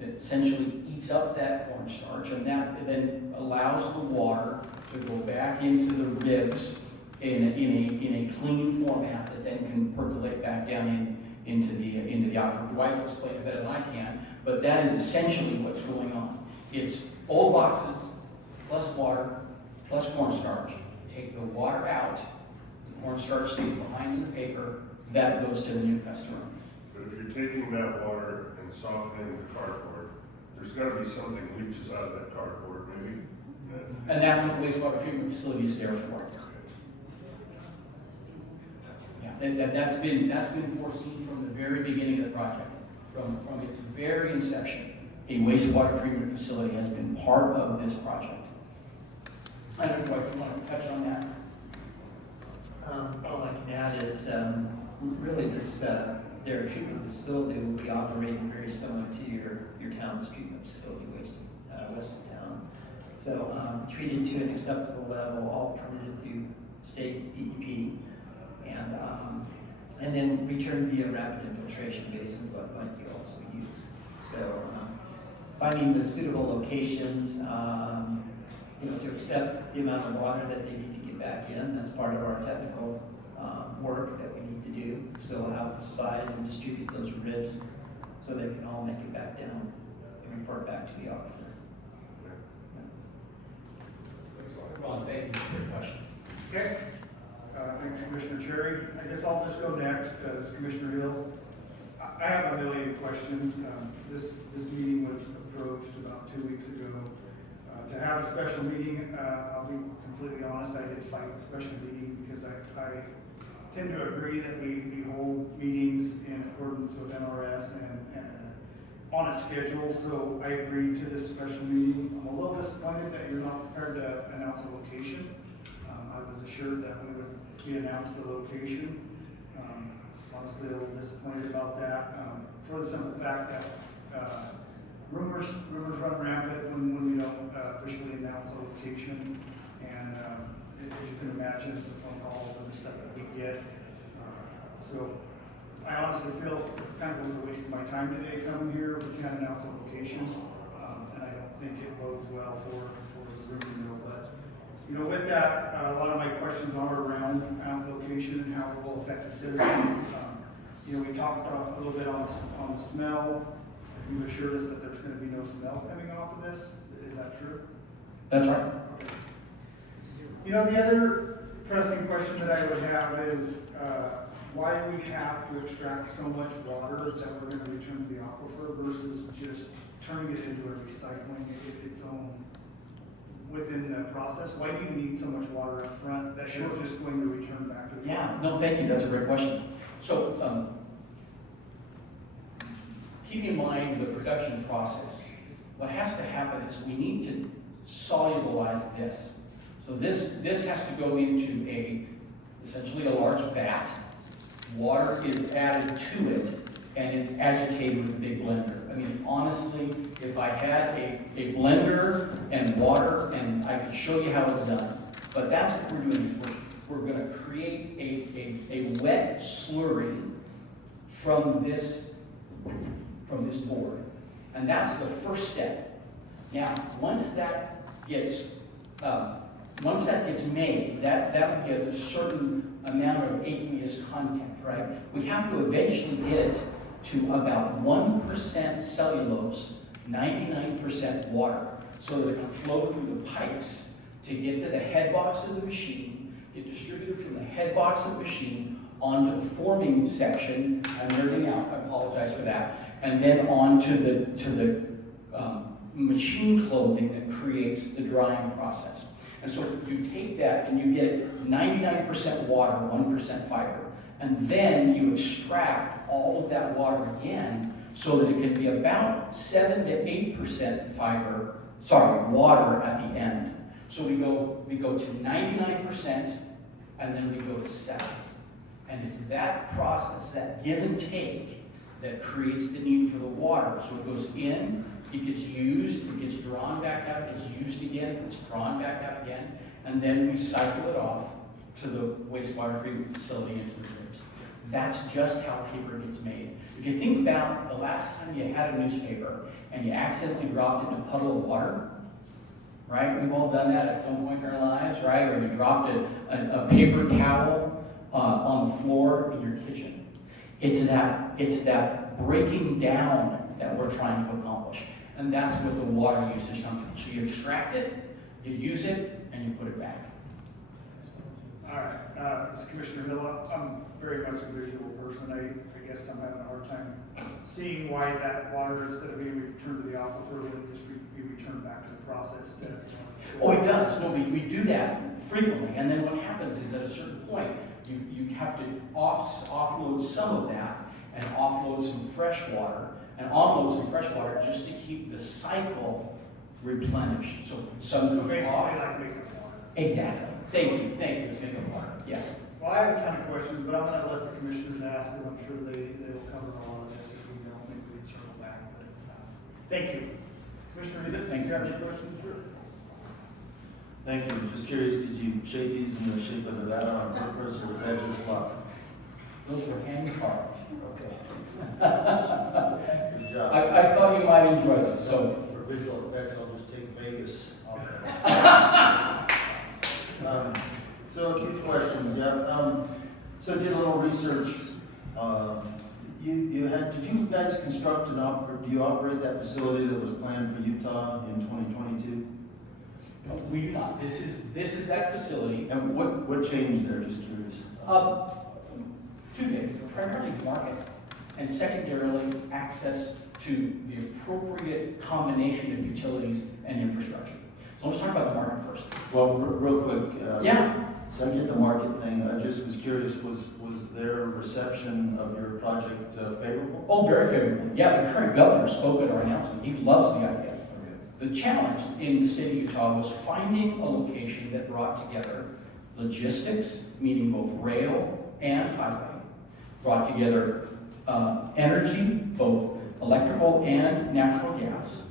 It essentially eats up that cornstarch, and that then allows the water to go back into the ribs in a clean format that then can percolate back down into the aquifer. Dwight will explain it better than I can, but that is essentially what's going on. It's old boxes plus water plus cornstarch. Take the water out, the cornstarch stays behind in the paper, that goes to the new customer. But if you're taking that water and softening the cardboard, there's got to be something leaches out of that cardboard, maybe? And that's what the wastewater treatment facility is there for. Yeah, and that's been foreseen from the very beginning of the project. From its very inception, a wastewater treatment facility has been part of this project. I don't know if you want to touch on that. All I can add is really their treatment facility will be operating very similar to your town's treatment facility west of town. So treated to an acceptable level, all permitted through state DEP, and And then return via rapid infiltration basins like you also use. So finding the suitable locations, to accept the amount of water that they need to get back in. That's part of our technical work that we need to do. So how to size and distribute those ribs so they can all make it back down and report back to the aquifer. Ron, thank you for your question. Okay, thanks Commissioner Cherry. I guess I'll just go next, as Commissioner Hill. I have a million questions. This meeting was approached about 2 weeks ago. To have a special meeting, I'll be completely honest, I did fight the special meeting because I tend to agree that we hold meetings in accordance with NRS and on a schedule, so I agreed to this special meeting. I'm a little disappointed that you're not prepared to announce a location. I was assured that we would be announced the location. Honestly, a little disappointed about that, for the simple fact that rumors run rampant when we don't officially announce a location, and as you can imagine, the phone calls and the stuff that we get. So I honestly feel kind of was a waste of my time today coming here. We can't announce a location, and I don't think it bodes well for the rumor mill. But with that, a lot of my questions are around location and how it will affect the citizens. We talked a little bit on the smell. You assured us that there's going to be no smell coming off of this. Is that true? That's right. Okay. The other pressing question that I would have is why do we have to extract so much water that we're going to return to the aquifer versus just turning it into a recycling its own within the process? Why do you need so much water up front that you're just going to return back to the Yeah, no, thank you. That's a great question. So, keep in mind the production process. What has to happen is we need to solubilize this. So this has to go into essentially a large vat. Water is added to it, and it's agitated with a big blender. I mean, honestly, if I had a blender and water, and I could show you how it's done, but that's what we're doing. Is we're going to create a wet slurry from this board, and that's the first step. Now, once that gets made, that would give a certain amount of aqueous content, right? We have to eventually get it to about 1% cellulose, 99% water, so that it can flow through the pipes to get to the head box of the machine, get distributed from the head box of the machine onto the forming section. I'm nerding out, I apologize for that. And then on to the machine clothing that creates the drying process. And so you take that and you get 99% water, 1% fiber, and then you extract all of that water again so that it can be about 7 to 8% water at the end. So we go to 99% and then we go to 7. And it's that process, that give and take, that creates the need for the water. So it goes in, it gets used, it gets drawn back out, it gets used again, it's drawn back out again, and then we cycle it off to the wastewater treatment facility into the rivers. That's just how paper gets made. If you think about the last time you had a newspaper and you accidentally dropped it in a puddle of water, right? We've all done that at some point in our lives, right? Or you dropped a paper towel on the floor in your kitchen. It's that breaking down that we're trying to accomplish. And that's what the water usage comes from. So you extract it, you use it, and you put it back. All right, this is Commissioner Hill. I'm very much a visual person. I guess I'm having a hard time seeing why that water, instead of being returned to the aquifer, would just be returned back to the process. Oh, it does. No, we do that frequently. And then what happens is at a certain point, you have to offload some of that and offload some fresh water and onload some fresh water just to keep the cycle replenished. So some So basically like makeup water. Exactly. Thank you. It's makeup water. Yes. Well, I have a ton of questions, but I'm going to let the commissioners ask, because I'm sure they'll cover all of this. If we don't, maybe we can circle back. But thank you. Commissioner Edith, do you have any questions? Sir? Thank you. Just curious, did you shape these in the shape of a vat on purpose, or was that just luck? Those were hand carved. Okay. Good job. I thought you might enjoy them, so. For visual effects, I'll just take Vegas off. So a few questions, yeah. So did a little research. Did you guys construct do you operate that facility that was planned for Utah in 2022? We do not. This is that facility. And what changed there, just curious? Two things, primarily market, and secondarily, access to the appropriate combination of utilities and infrastructure. So let's talk about the market first. Well, real quick. Yeah. So I get the market thing. I just was curious, was their reception of your project favorable? Oh, very favorable. Yeah, the current governor spoke at our announcement. He loves the idea. Okay. The challenge in the state of Utah was finding a location that brought together logistics, meaning both rail and highway, brought together energy, both electrical and natural gas,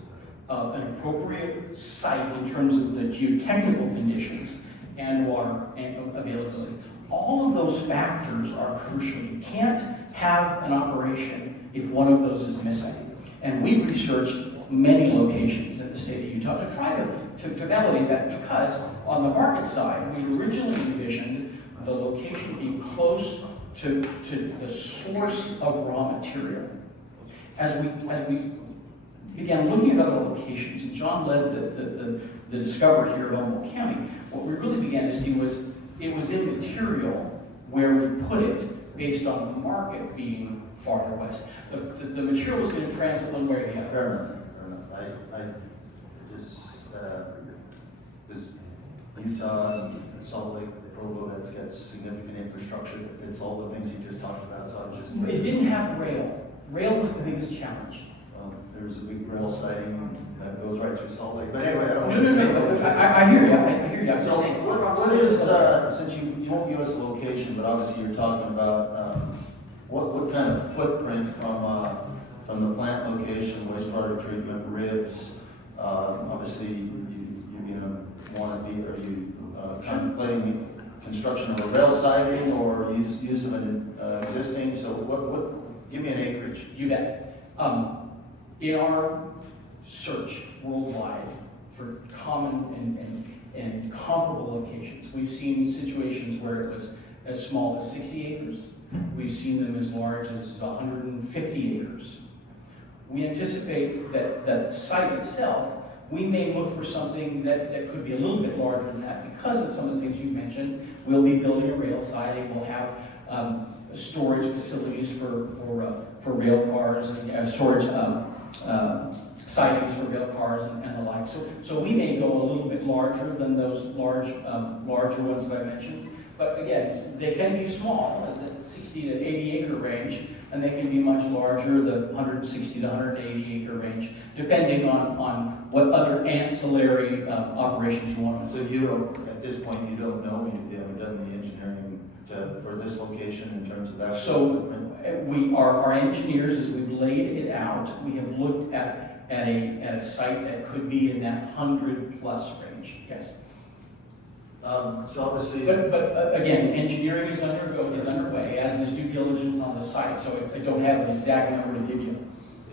an appropriate site in terms of the geotechnical conditions, and water and availability. All of those factors are crucial. You can't have an operation if one of those is missing. And we researched many locations in the state of Utah to try to validate that, because on the market side, we originally envisioned the location being close to the source of raw material. As we began looking at other locations, and John led the discovery here at Humboldt County, what we really began to see was it was immaterial where we put it based on the market being farther west. The material was going to transit one way or the other. Fair enough. I just, is Utah and Salt Lake, Provo, that's got significant infrastructure that fits all the things you just talked about, so I was just It curious. didn't have rail. Rail was the biggest challenge. There's a big rail siding that goes right through Salt Lake, but anyway, I don't. No. I hear you. I hear you. I'm So just saying, what is, since you won't give us a location, but obviously you're talking about, what kind of footprint from the plant location, wastewater treatment, ribs, obviously you're gonna wanna be, are you contemplating construction of a rail siding or use of an existing, so give me an acreage. You bet. In our search worldwide for common and comparable locations, we've seen situations where it was as small as 60 acres. We've seen them as large as 150 acres. We anticipate that the site itself, we may look for something that could be a little bit larger than that because of some of the things you mentioned. We'll be building a rail siding. We'll have storage facilities for rail cars and storage sidings for rail cars and the like. So we may go a little bit larger than those larger ones that I mentioned. But again, they can be small, the 60 to 80 acre range, and they can be much larger, the 160 to 180 acre range, depending on what other ancillary operations you want. So you don't, at this point, you don't know, you haven't done the engineering for this location in terms of actual footprint? Our engineers, as we've laid it out, we have looked at a site that could be in that 100+ range, yes. So obviously. But again, engineering is underway, as is due diligence on the site, so I don't have an exact number to give you.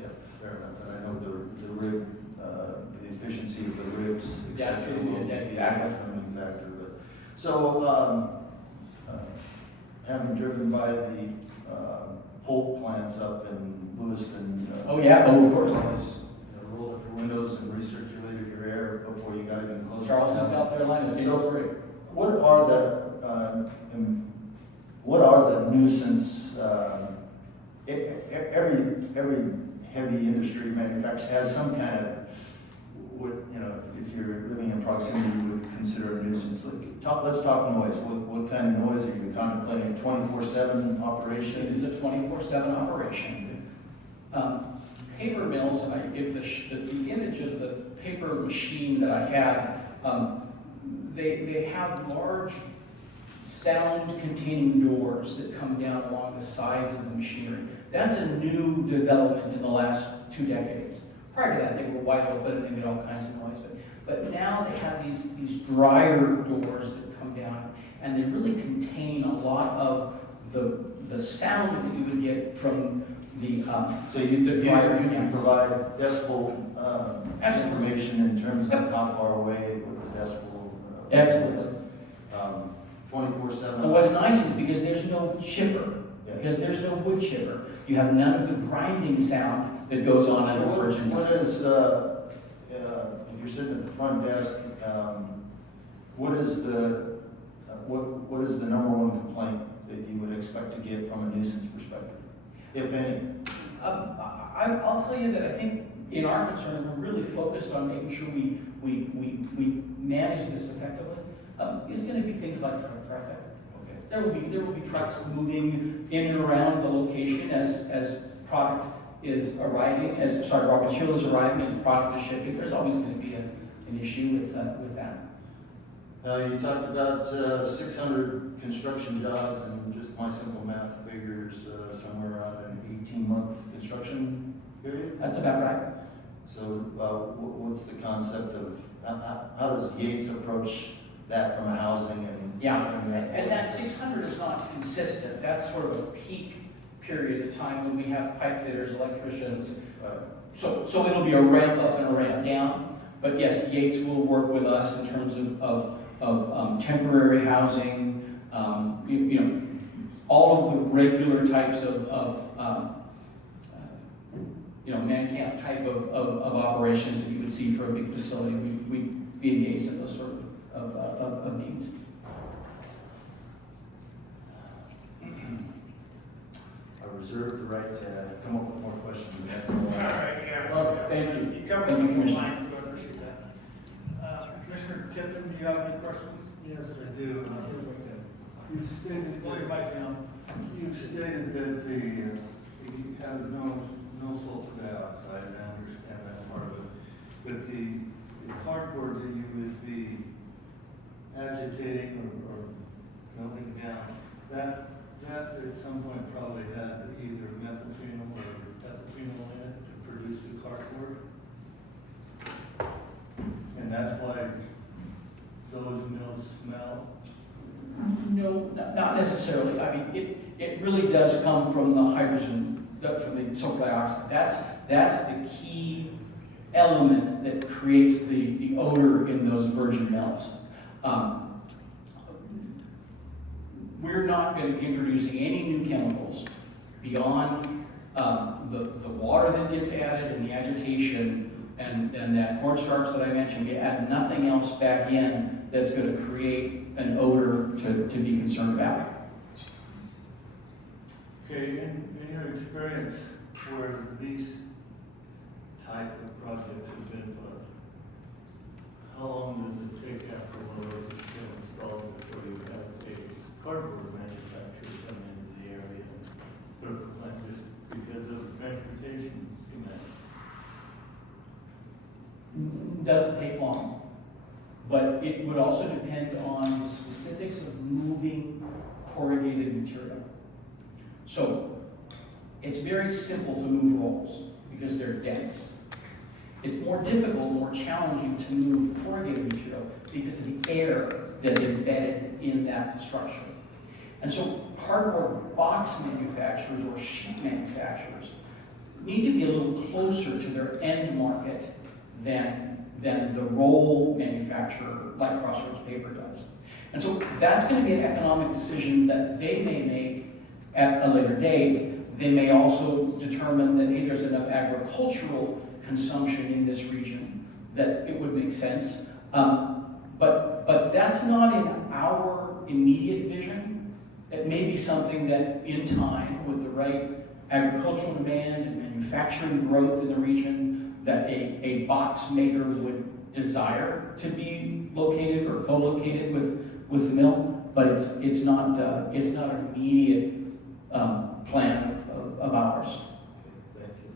Yeah, fair enough, and I know the rig, the efficiency of the rigs. That's et cetera, it, will be exactly. a determining factor, but, so, having driven by the, Holt plants up in Lewiston. Oh yeah, of course. Rolled up your windows and recirculated your air before you got even closer. Charleston, South Carolina, same So- story. What are the nuisance, every heavy industry manufacturer has some kind of, if you're living in proximity, you would consider a nuisance. Let's talk noise. What kind of noise are you contemplating? A 24/7 operation? It is a 24/7 operation. Paper mills, if the image of the paper machine that I had, they have large sound-containing doors that come down along the sides of the machinery. That's a new development in the last 2 decades. Prior to that, they were wide open and they made all kinds of noise. But now they have these dryer doors that come down, and they really contain a lot of the the sound that you would get from the, So you the driver. can provide decibel, Absolutely. information in terms of how far away with the decibel. Absolutely. 24/7. And what's nice is because there's no chipper, Yeah. because there's no wood chipper, you have none of the grinding sound that goes on in So a virgin. what is, if you're sitting at the front desk, what is the number one complaint that you would expect to get from a nuisance perspective, if any? I'll tell you that I think in our concern, we're really focused on making sure we manage this effectively. Is going to be things like truck traffic. Okay. There will be trucks moving in and around the location as product is arriving, raw material is arriving, as product is shipping. There's always going to be an issue with that. You talked about 600 construction jobs, and just my simple math figures somewhere around an 18-month construction period. That's about right. So what's the concept of, how does Yates approach that from a housing and? Yeah, sharing that? and that 600 is not consistent. That's sort of a peak period of time when we have pipe fitters, electricians. So it'll be a ramp up and a ramp down. But yes, Yates will work with us in terms of temporary housing, all of the regular types of man camp type of operations that you would see for a big facility. We'd be engaged in those sort of needs. I reserve the right to come up with more questions. That's all. All right, yeah. Well, thank you. You covered Thank you, the Commissioner. lines, so I appreciate that. Commissioner Tipton, do you have any questions? Yes, I do. You stated Pull your mic down. you stated that you have no sulfur dioxide, I understand that part of it. But the cardboard that you would be agitating or melting down, that at some point probably had either methyphenol or ethyphenol in it to produce the cardboard. And that's why those mills smell. No, not necessarily. I mean, it really does come from the hydrogen, from the sulfur dioxide. That's the key element that creates the odor in those virgin mills. We're not going to be introducing any new chemicals beyond the water that gets added and the agitation and that cornstarch that I mentioned. We add nothing else back in that's going to create an odor to be concerned about. Okay, in your experience where these type of projects have been put, how long does it take after one of those has been installed before you have a cardboard manufacturer come into the area and put up a plant just because of transportation schematics? Doesn't take long, but it would also depend on the specifics of moving corrugated material. So it's very simple to move rolls because they're dense. It's more difficult, more challenging to move corrugated material because of the air that's embedded in that structure. And so cardboard box manufacturers or sheet manufacturers need to be a little closer to their end market than the roll manufacturer like Crossroads Paper does. And so that's going to be an economic decision that they may make at a later date. They may also determine that, hey, there's enough agricultural consumption in this region that it would make sense. But that's not in our immediate vision. It may be something that in time, with the right agricultural demand and manufacturing growth in the region, that a box maker would desire to be located or co-located with the mill, but it's not an immediate plan of ours. Thank you.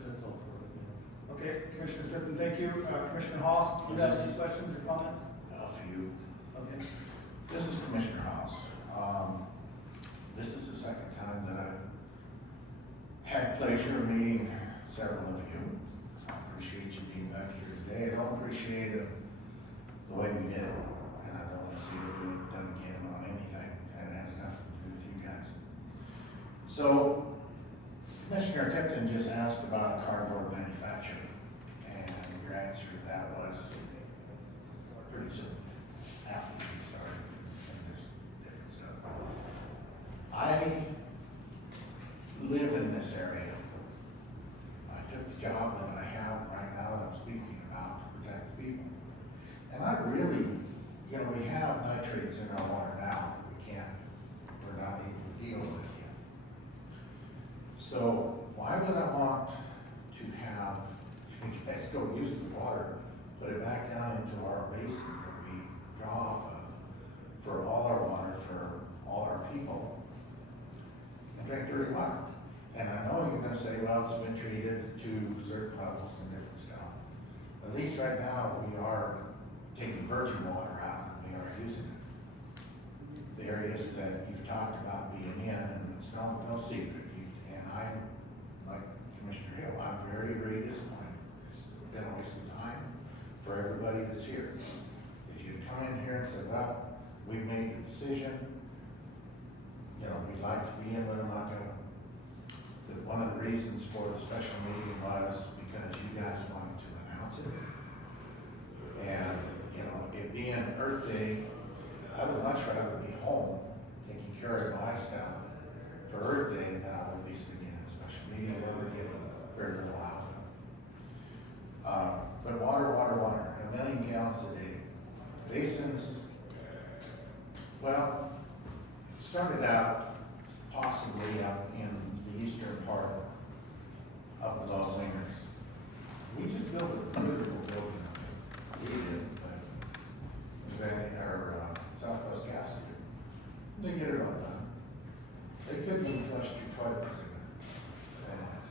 That's all for right now. Okay, Commissioner Tipton, thank you. Commissioner Haas, do you have any questions or comments? A few. Okay. This is Commissioner House. This is the second time that I've had the pleasure of meeting several of you. I appreciate you being back here today. I don't appreciate the way we did it. And I know want to see it done again on anything, and it has nothing to do with you guys. So, Commissioner Tipton just asked about cardboard manufacturing, and your answer to that was pretty soon after we started, and there's different stuff. I live in this area. I took the job that I have right now that I'm speaking about to protect the people. And I really, you know, we have nitrates in our water now that we're not able to deal with yet. So why would I want to have you guys go use the water, put it back down into our basin that we draw off of for all our water, for all our people, and drink dirty water? And I know you're gonna say, well, it's been treated to certain levels and different stuff. At least right now, we are taking virgin water out and we are using it. The areas that you've talked about being in, and it's no secret, and I'm, like Commissioner Hill, I'm very, very disappointed. It's been a waste of time for everybody that's here. If you come in here and say, well, we've made a decision, you know, we'd like to be in, but I'm not gonna. One of the reasons for the special meeting was because you guys wanted to announce it. And, you know, it being Earth Day, I would much rather be home taking care of my stuff for Earth Day than I would be sitting in a special meeting where we're getting very little out of it. But water, 1 million gallons a day. Basins, well, started out possibly up in the eastern part of the Wingers. We just built a beautiful building up there. We did, but our Southwest Gas did. They get it all done. They couldn't even flush 2 toilets in there.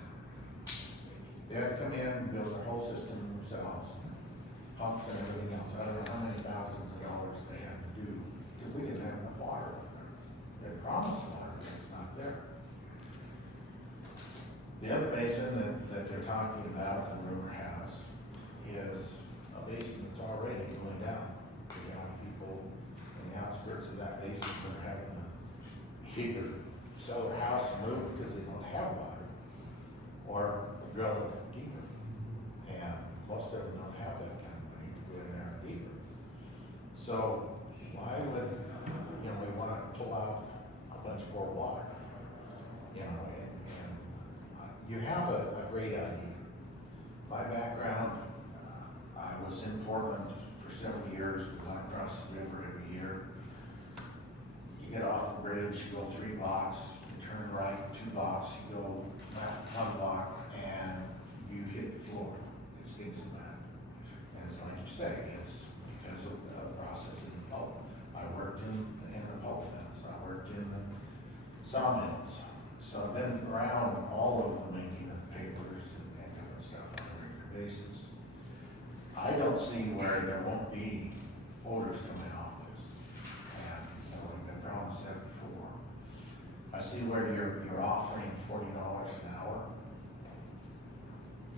They had to come in and build the whole system themselves, pumps and everything else. I don't know how many thousands of dollars they had to do, because we didn't have enough water. They promised water, but it's not there. The other basin that they're talking about, the rumor has, is a basin that's already going down. We have people in the outskirts of that basin that are having to either sell their house and move because they don't have water, or drill it deeper. And most of them don't have that kind of money to go in there and deeper. So why would, you know, we want to pull out a bunch more water? You know, and you have a great idea. My background, I was in Portland for several years, went across the river every year. You get off the bridge, you go 3 blocks, you turn right 2 blocks, you go left 1 block, and you hit the floor. It stinks bad. And it's like you say, it's because of the process in the pulp. I worked in the pulp mills, I worked in the sawmills. So I've been around all of the making of papers and different stuff on a regular basis. I don't see where there won't be odors coming off this. And, you know, we've been promised that before. I see where you're offering $40 an hour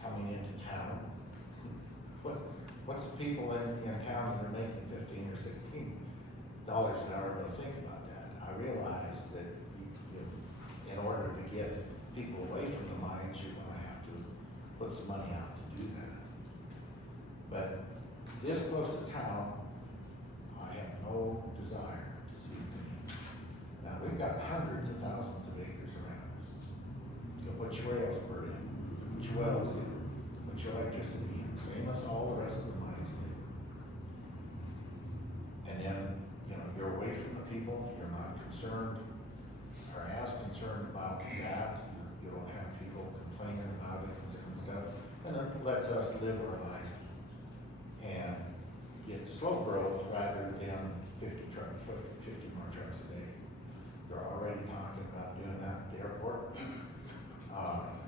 coming into town. What's the people in town that are making $15 or $16 an hour going to think about that? I realize that in order to get people away from the mines, you're going to have to put some money out to do that. But this close to town, I have no desire to see it. Now, we've got hundreds of thousands of acres around us. You'll put your rails per in, put your wells in, put your electricity in, same as all the rest of the mines do. And then, you know, you're away from the people, you're not concerned, or as concerned about that. You don't have people complaining about it and different stuff. And it lets us live our life and get slow growth rather than 50 more trucks a day. They're already talking about doing that at the airport.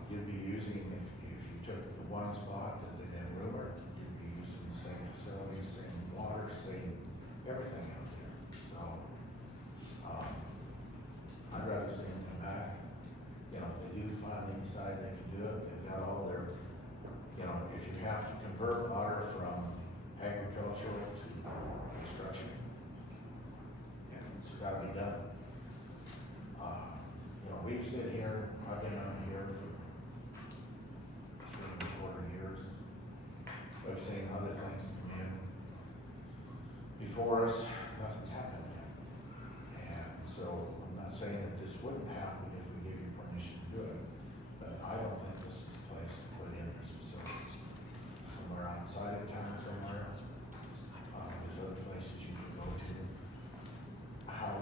You'd be using, if you took the one spot that they had rumor, you'd be using the same facilities, same water, same everything out there. So, I'd rather see them come back. You know, if they do finally decide they can do it, they've got all their, you know, if you have to convert water from agricultural to construction, gotta be done. You know, we sit here, I've been on here for 3.25 years. We've seen other things come in before us, nothing's happened yet. And so I'm not saying that this wouldn't happen if we give you permission to do it, but I don't think this is the place to put in this facilities. Somewhere outside of town somewhere, there's other places you can go to.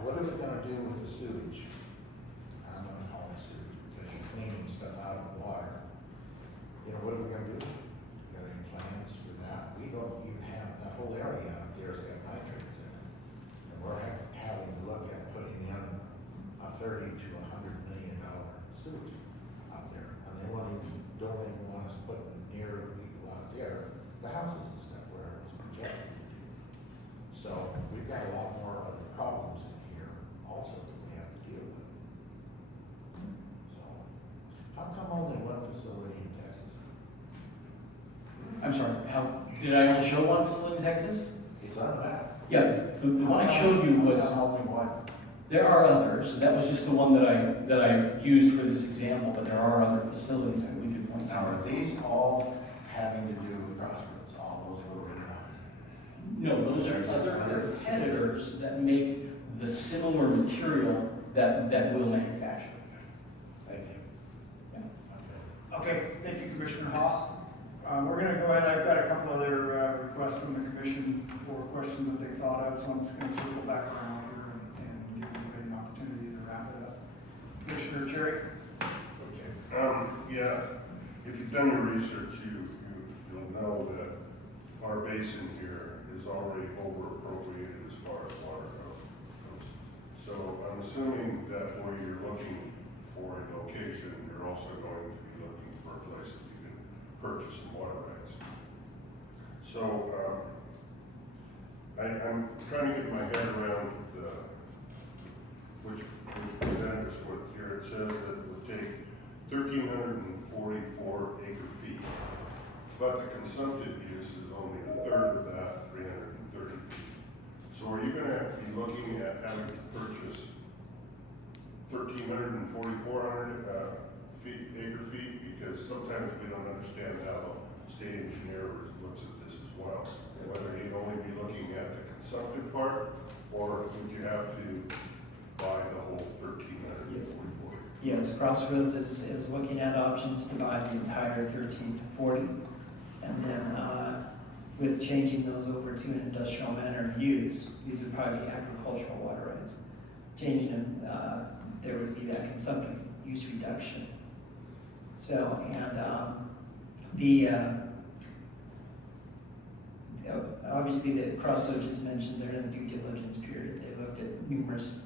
What are we gonna do with the sewage? I'm gonna call it sewage because you're cleaning stuff out of the water. You know, what are we gonna do? Got any plans for that? We don't even have, that whole area out there has got nitrates in it. And we're having to look at putting in a $30 to $100 million sewage out there. And they don't even want us putting it near the people out there, the houses and stuff where it's projected to do. So we've got a lot more other problems in here also that we have to deal with. So, how come only one facility in Texas? I'm sorry, did I only show one facility in Texas? It's on the map. Yeah, the one I showed you was, How only one? there are others, that was just the one that I used for this example, but there are other facilities that we could point Now, are to. these all having to do with Crossroads, all those little houses? No, those are other competitors that make the similar material that we'll manufacture. Thank you. Yeah. Okay. Okay, thank you, Commissioner Haas. We're gonna go ahead, I've got a couple other requests from the commission for questions that they thought of, so I'm just gonna circle back around here and give everybody an opportunity to wrap it up. Commissioner Cherry? Okay. Yeah, if you've done your research, you'll know that our basin here is already over appropriated as far as water goes. So I'm assuming that where you're looking for a location, you're also going to be looking for a place that you can purchase some water rights. So, I'm trying to get my head around which presented us with here. It says that it would take 1,344 acre feet, but the consumptive use is only a third of that, 330 feet. So are you gonna be looking at having to purchase 1,300 and 4,400 acre feet? Because sometimes we don't understand how the state engineer looks at this as well. Whether you'd only be looking at the consumptive part, or would you have to buy the whole 1,344? Yes, Crossroads is looking at options to buy the entire 1340. And then with changing those over to an industrial manner of use, these would probably be agricultural water rights. Changing them, there would be that consumptive use reduction. So, and obviously the Crossroads just mentioned they're in a due diligence period. They looked at numerous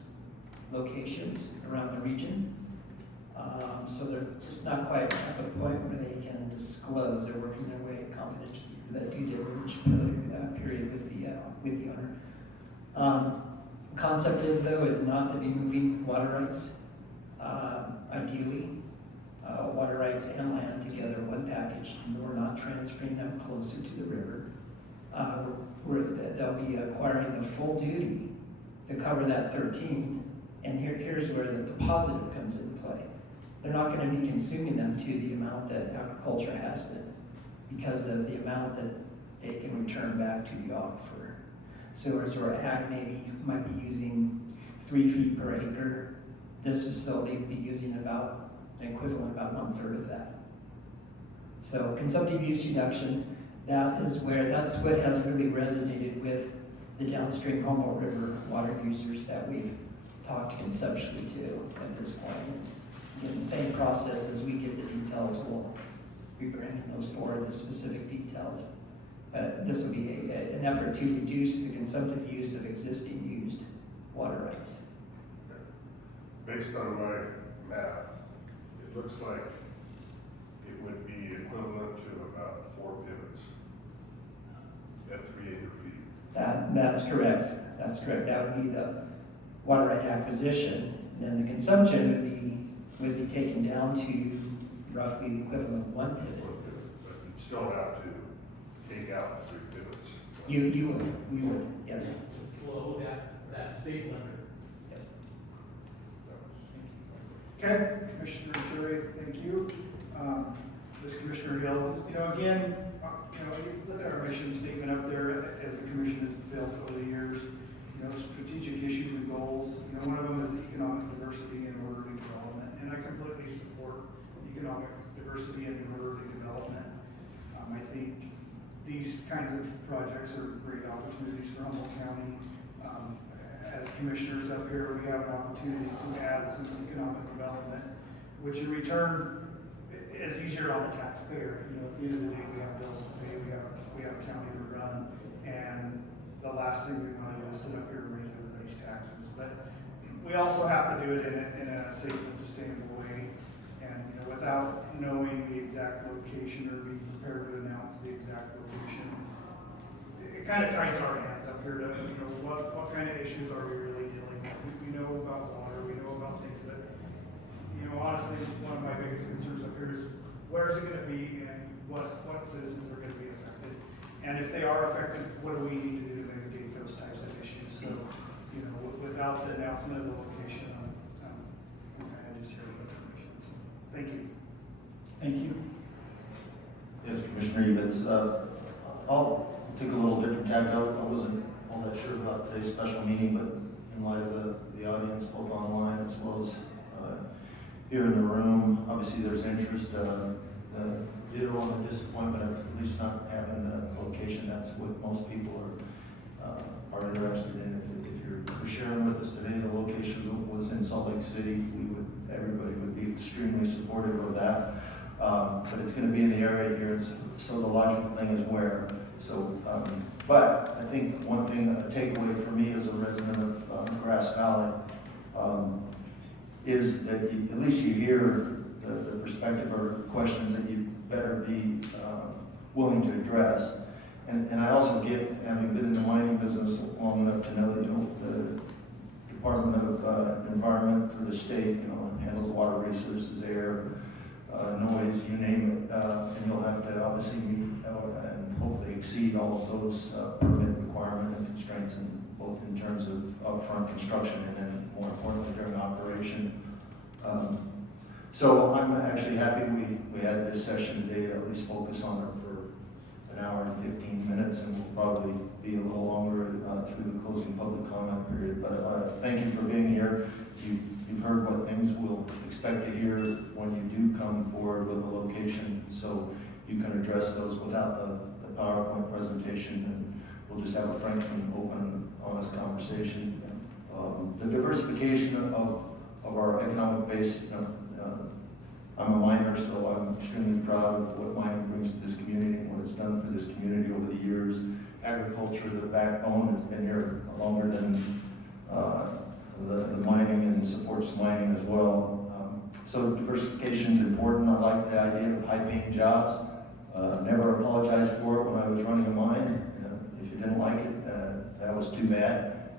locations around the region. So they're just not quite at the point where they can disclose. They're working their way confidentially through that due diligence period with the owner. Concept is not to be moving water rights. Ideally, water rights and land together, one package. We're not transferring them closer to the river. They'll be acquiring the full duty to cover that 13. And here's where the positive comes into play. They're not going to be consuming them to the amount that agriculture has been, because of the amount that they can return back to the aquifer. So as where ag might be using 3 feet per acre, this facility would be using about an equivalent about 1/3 of that. So consumptive use reduction, that's what has really resonated with the downstream Humboldt River water users that we've talked conceptually to at this point. Again, the same process as we get the details, we'll be bringing those forward, the specific details. This will be an effort to reduce the consumptive use of existing used water rights. Based on my math, it looks like it would be equivalent to about 4 pivots at 3 acre feet. That's correct. That's correct. That would be the water right acquisition. Then the consumption would be taken down to roughly the equivalent of 1 pivot. But you'd still have to take out 3 pivots. We would, yes. Flow that big limit. Okay, Commissioner Cherry, thank you. This Commissioner Hill, again, you look at our mission statement up there as the commission has built over the years, strategic issues and goals. One of them is economic diversity and orderly development, and I completely support economic diversity and orderly development. I think these kinds of projects are great opportunities for Humboldt County. As commissioners up here, we have an opportunity to add some economic development, which in return is easier on the taxpayer. At the end of the day, we have bills to pay, we have a county to run, and the last thing we want to do is sit up here and raise everybody's taxes. But we also have to do it in a safe and sustainable way, and without knowing the exact location or being prepared to announce the exact location, it kind of ties our hands up here to what kind of issues are we really dealing with. We know about water, we know about things, but honestly, one of my biggest concerns up here is where is it going to be and what citizens are going to be affected, and if they are affected, what do we need to do to mitigate those types of issues? So, without the announcement of the location, I'm kind of just hearing information. So, thank you. Thank you. Yes, Commissioner Evans, I'll take a little different tack out. I wasn't all that sure about today's special meeting, but in light of the audience, both online as well as here in the room, obviously there's interest. Ditto on the disappointment of at least not having the location. That's what most people are interested in. If you're sharing with us today, the location was in Salt Lake City. Everybody would be extremely supportive of that. But it's going to be in the area here, so the logical thing is where. So, but I think one thing, a takeaway for me as a resident of Grass Valley, is that at least you hear the perspective or questions that you better be willing to address. And I also get, having been in the mining business long enough to know that the Department of Environment for the state, handles water resources, air, noise, you name it, and you'll have to obviously meet and hopefully exceed all of those permit requirement and constraints, both in terms of upfront construction and then more importantly during operation. So I'm actually happy we had this session today to at least focus on it for an hour and 15 minutes, and we'll probably be a little longer through the closing public comment period. But thank you for being here. You've heard what things we'll expect to hear when you do come forward with a location, so you can address those without the PowerPoint presentation, and we'll just have a frank and open, honest conversation. The diversification of our economic base, I'm a miner, so I'm extremely proud of what mining brings to this community and what it's done for this community over the years. Agriculture, the backbone, has been here longer than the mining, and supports mining as well. So diversification is important. I like the idea of high-paying jobs. Never apologized for it when I was running a mine. If you didn't like it, that was too bad.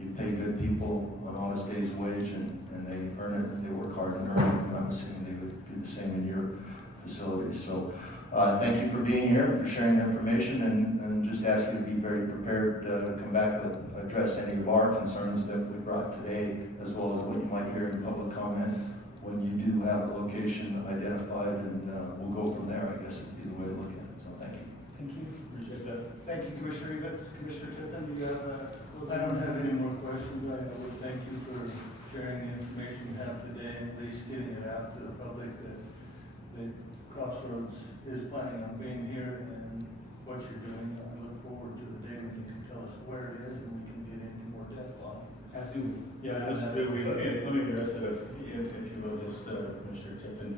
You pay good people an honest day's wage, and they earn it. They work hard and earn it. And I'm assuming they would do the same in your facility. So thank you for being here, for sharing the information, and just ask you to be very prepared to come back with address any of our concerns that we brought today, as well as what you might hear in public comment when you do have a location identified, and we'll go from there, I guess, would be the way to look at it. So thank you. Thank you. Appreciate that. Thank you, Commissioner Evans. Commissioner Tippin, do you have I don't have any more questions. I would thank you for sharing the information you have today, at least getting it out to the public that Crossroads is planning on being here and what you're doing. I look forward to the day when you can tell us where it is and we can get into more depth on it. As do we. Yeah, as do we. Let me address it if you will, just Commissioner Tipton.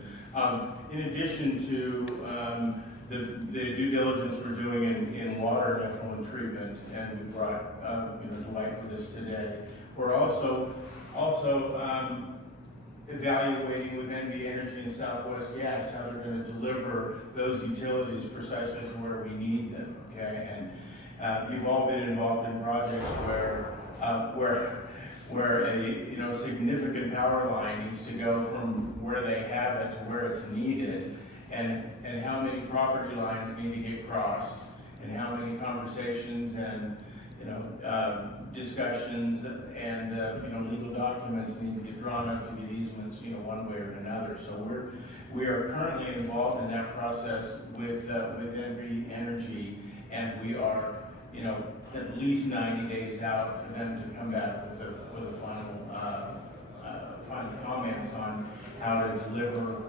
In addition to the due diligence we're doing in water and effluent treatment, and we brought Dwight with us today, we're also evaluating with NV Energy and Southwest Gas how they're going to deliver those utilities precisely to where we need them. Okay, and you've all been involved in projects where a significant power line needs to go from where they have it to where it's needed, and how many property lines need to get crossed, and how many conversations discussions and, legal documents need to get drawn up to get easements, one way or another. So we are currently involved in that process with Envy Energy, and we are, at least 90 days out for them to come back with a final comments on how to deliver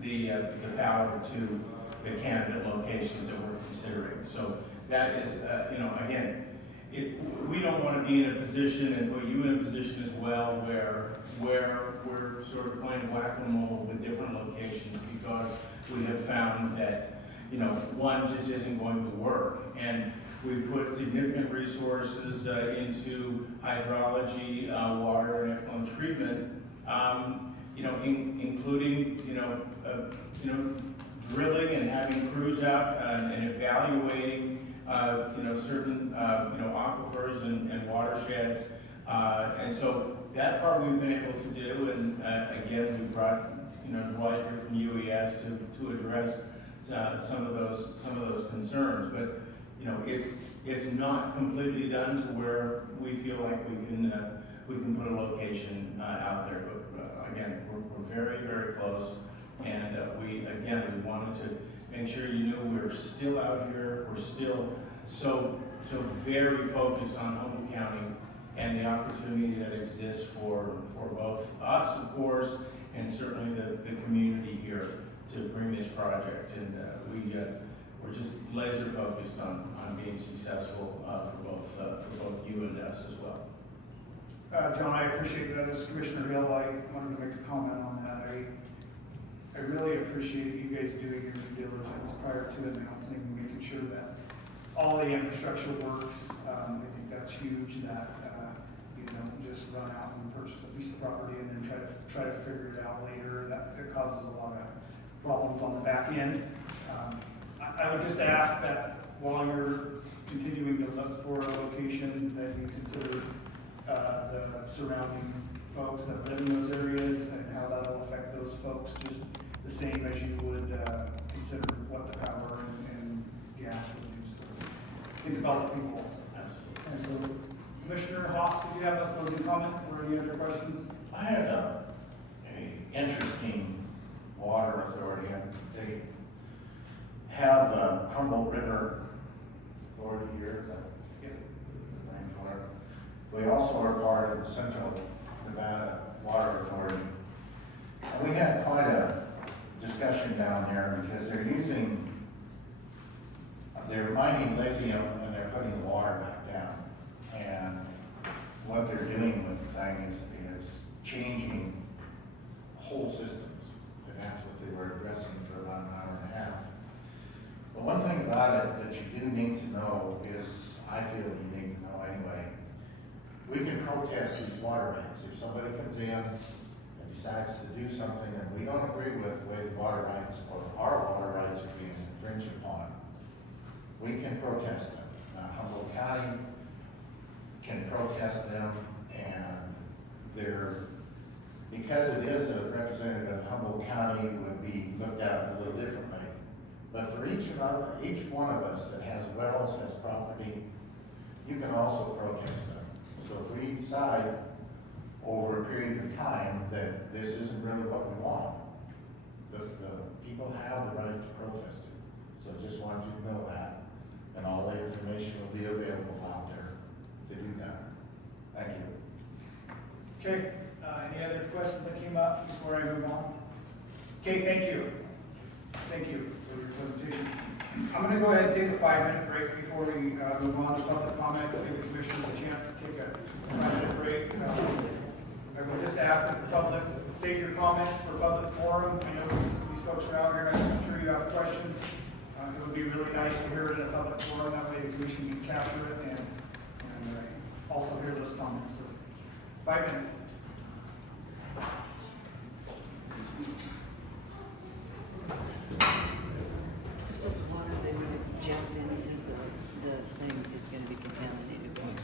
the power to the candidate locations that we're considering. So that is, again, we don't want to be in a position, and put you in a position as well, where we're sort of playing whack-a-mole with different locations, because we have found that, one just isn't going to work. And we put significant resources into hydrology, water, and effluent treatment, including, drilling and having crews out and evaluating, certain, aquifers and watersheds. And so that part we've been able to do, and again, we brought, Dwight here from UES to address some of those concerns. But, it's not completely done to where we feel like we can put a location out there. But again, we're very, very close. And we wanted to make sure you knew we're still out here. We're still so very focused on Humboldt County and the opportunity that exists for both us, of course, and certainly the community here to bring this project. And we're just laser focused on being successful for both you and us as well. John, I appreciate that. As Commissioner Hill, I wanted to make a comment on that. I really appreciate you guys doing your due diligence prior to announcing, making sure that all the infrastructure works. I think that's huge, that you don't just run out and purchase a piece of property and then try to figure it out later. That causes a lot of problems on the back end. I would just ask that while you're continuing to look for a location, that you consider the surrounding folks that live in those areas and how that'll affect those folks, just the same as you would consider what the power and gas would do. So think about the people also. Absolutely. And so, Commissioner Haas, did you have a closing comment or any other questions? I had a interesting water authority, and they have Humboldt River Authority here. We also are part of the Central Nevada Water Authority. And we had quite a discussion down there because they're mining lithium and they're putting the water back down. And what they're doing with the thing is changing whole systems. And that's what they were addressing for about an hour and a half. But one thing about it that you do need to know is, I feel you need to know anyway, we can protest these water rights. If somebody comes in and decides to do something that we don't agree with the way the water rights or our water rights are being infringed upon, we can protest them. Humboldt County can protest them, and because it is a representative of Humboldt County, would be looked at a little differently. But for each one of us that has wells, has property, you can also protest them. So if we decide over a period of time that this isn't really what we want, the people have the right to protest it. So just wanted you to know that, and all the information will be available out there to do that. Thank you. Okay, any other questions that came up before I move on? Okay, thank you. Thank you for your presentation. I'm going to go ahead and take a 5-minute break before we move on to public comment. Give the commissioners a chance to take a 5-minute break. I would just ask that the public save your comments for public forum. I know these folks are out here. I'm sure you have questions. It would be really nice to hear it in a public forum. That way the commission can capture it and also hear those comments. So 5 minutes. So the water that would have jumped into the thing is going to be contaminated water.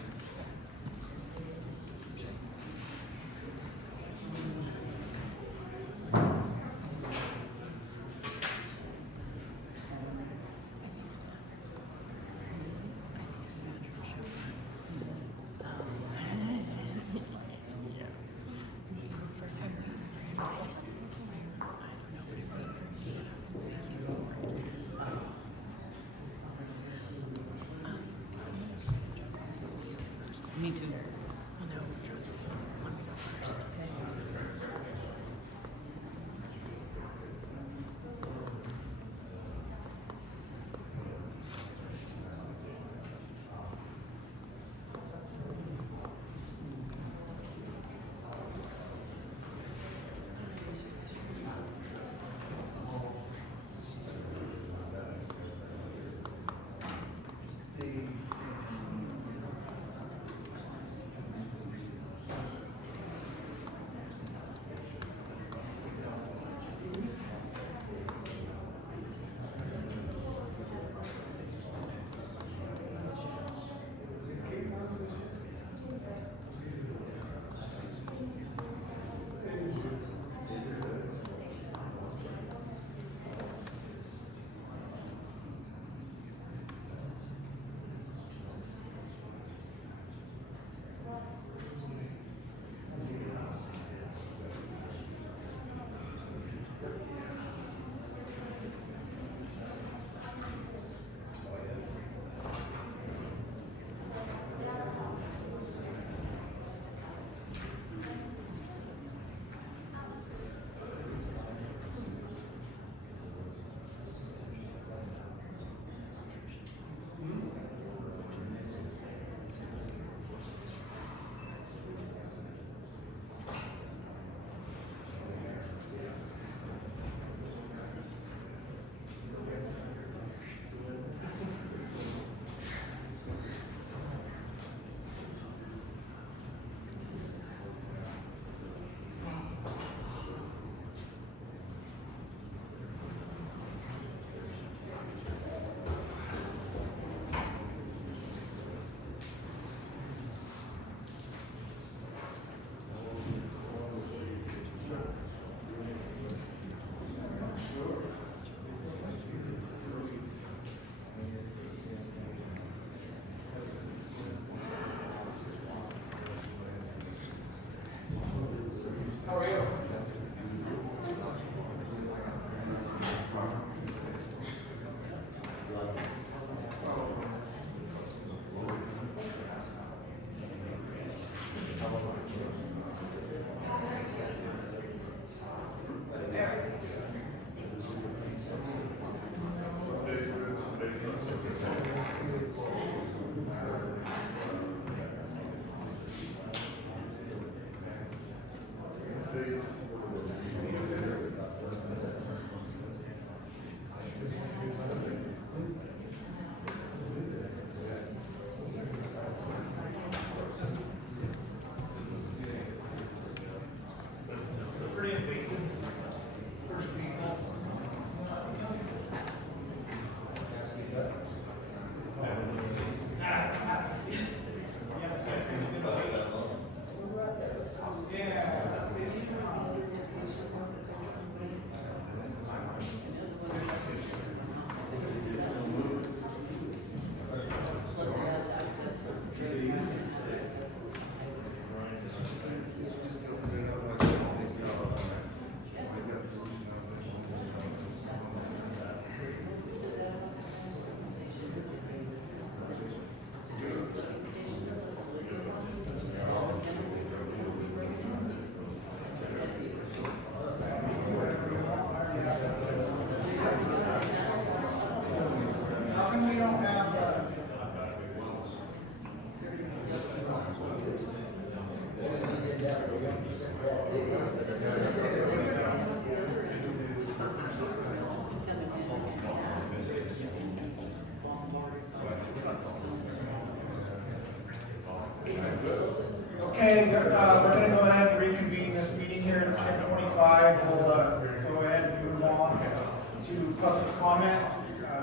Okay, we're gonna go ahead and reconvene this meeting here. It's 10:25. We'll go ahead and move on to public comment.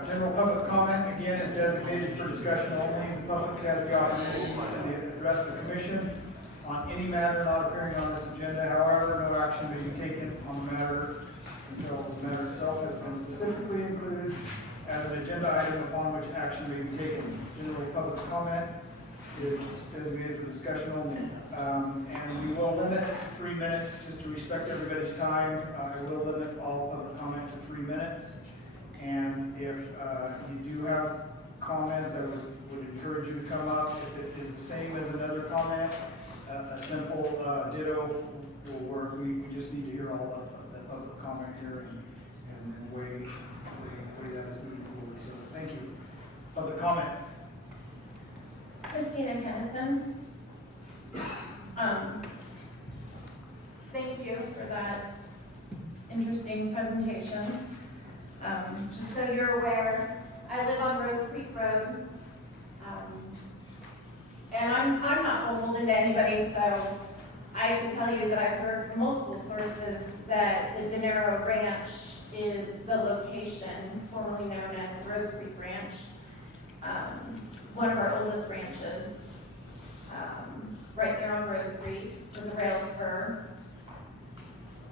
General public comment, again, is designated for discussion only. The public has the opportunity to address the commission on any matter not appearing on this agenda. However, no action may be taken on the matter until the matter itself has been specifically included as an agenda item upon which action may be taken. General public comment is designated for discussion only. And we will limit it to 3 minutes, just to respect everybody's time. I will limit all public comment to 3 minutes. And if you do have comments, I would encourage you to come up. If it is the same as another comment, a simple ditto will work. We just need to hear all of the public comment here and weigh that as moving forward. So thank you. Public comment. Christina Kennison. Thank you for that interesting presentation. Just so you're aware, I live on Rose Creek Road. And I'm not beholden to anybody, so I can tell you that I've heard from multiple sources that the Dinero Ranch is the location formerly known as the Rose Creek Ranch, one of our oldest ranches, right there on Rose Creek with the rail spur,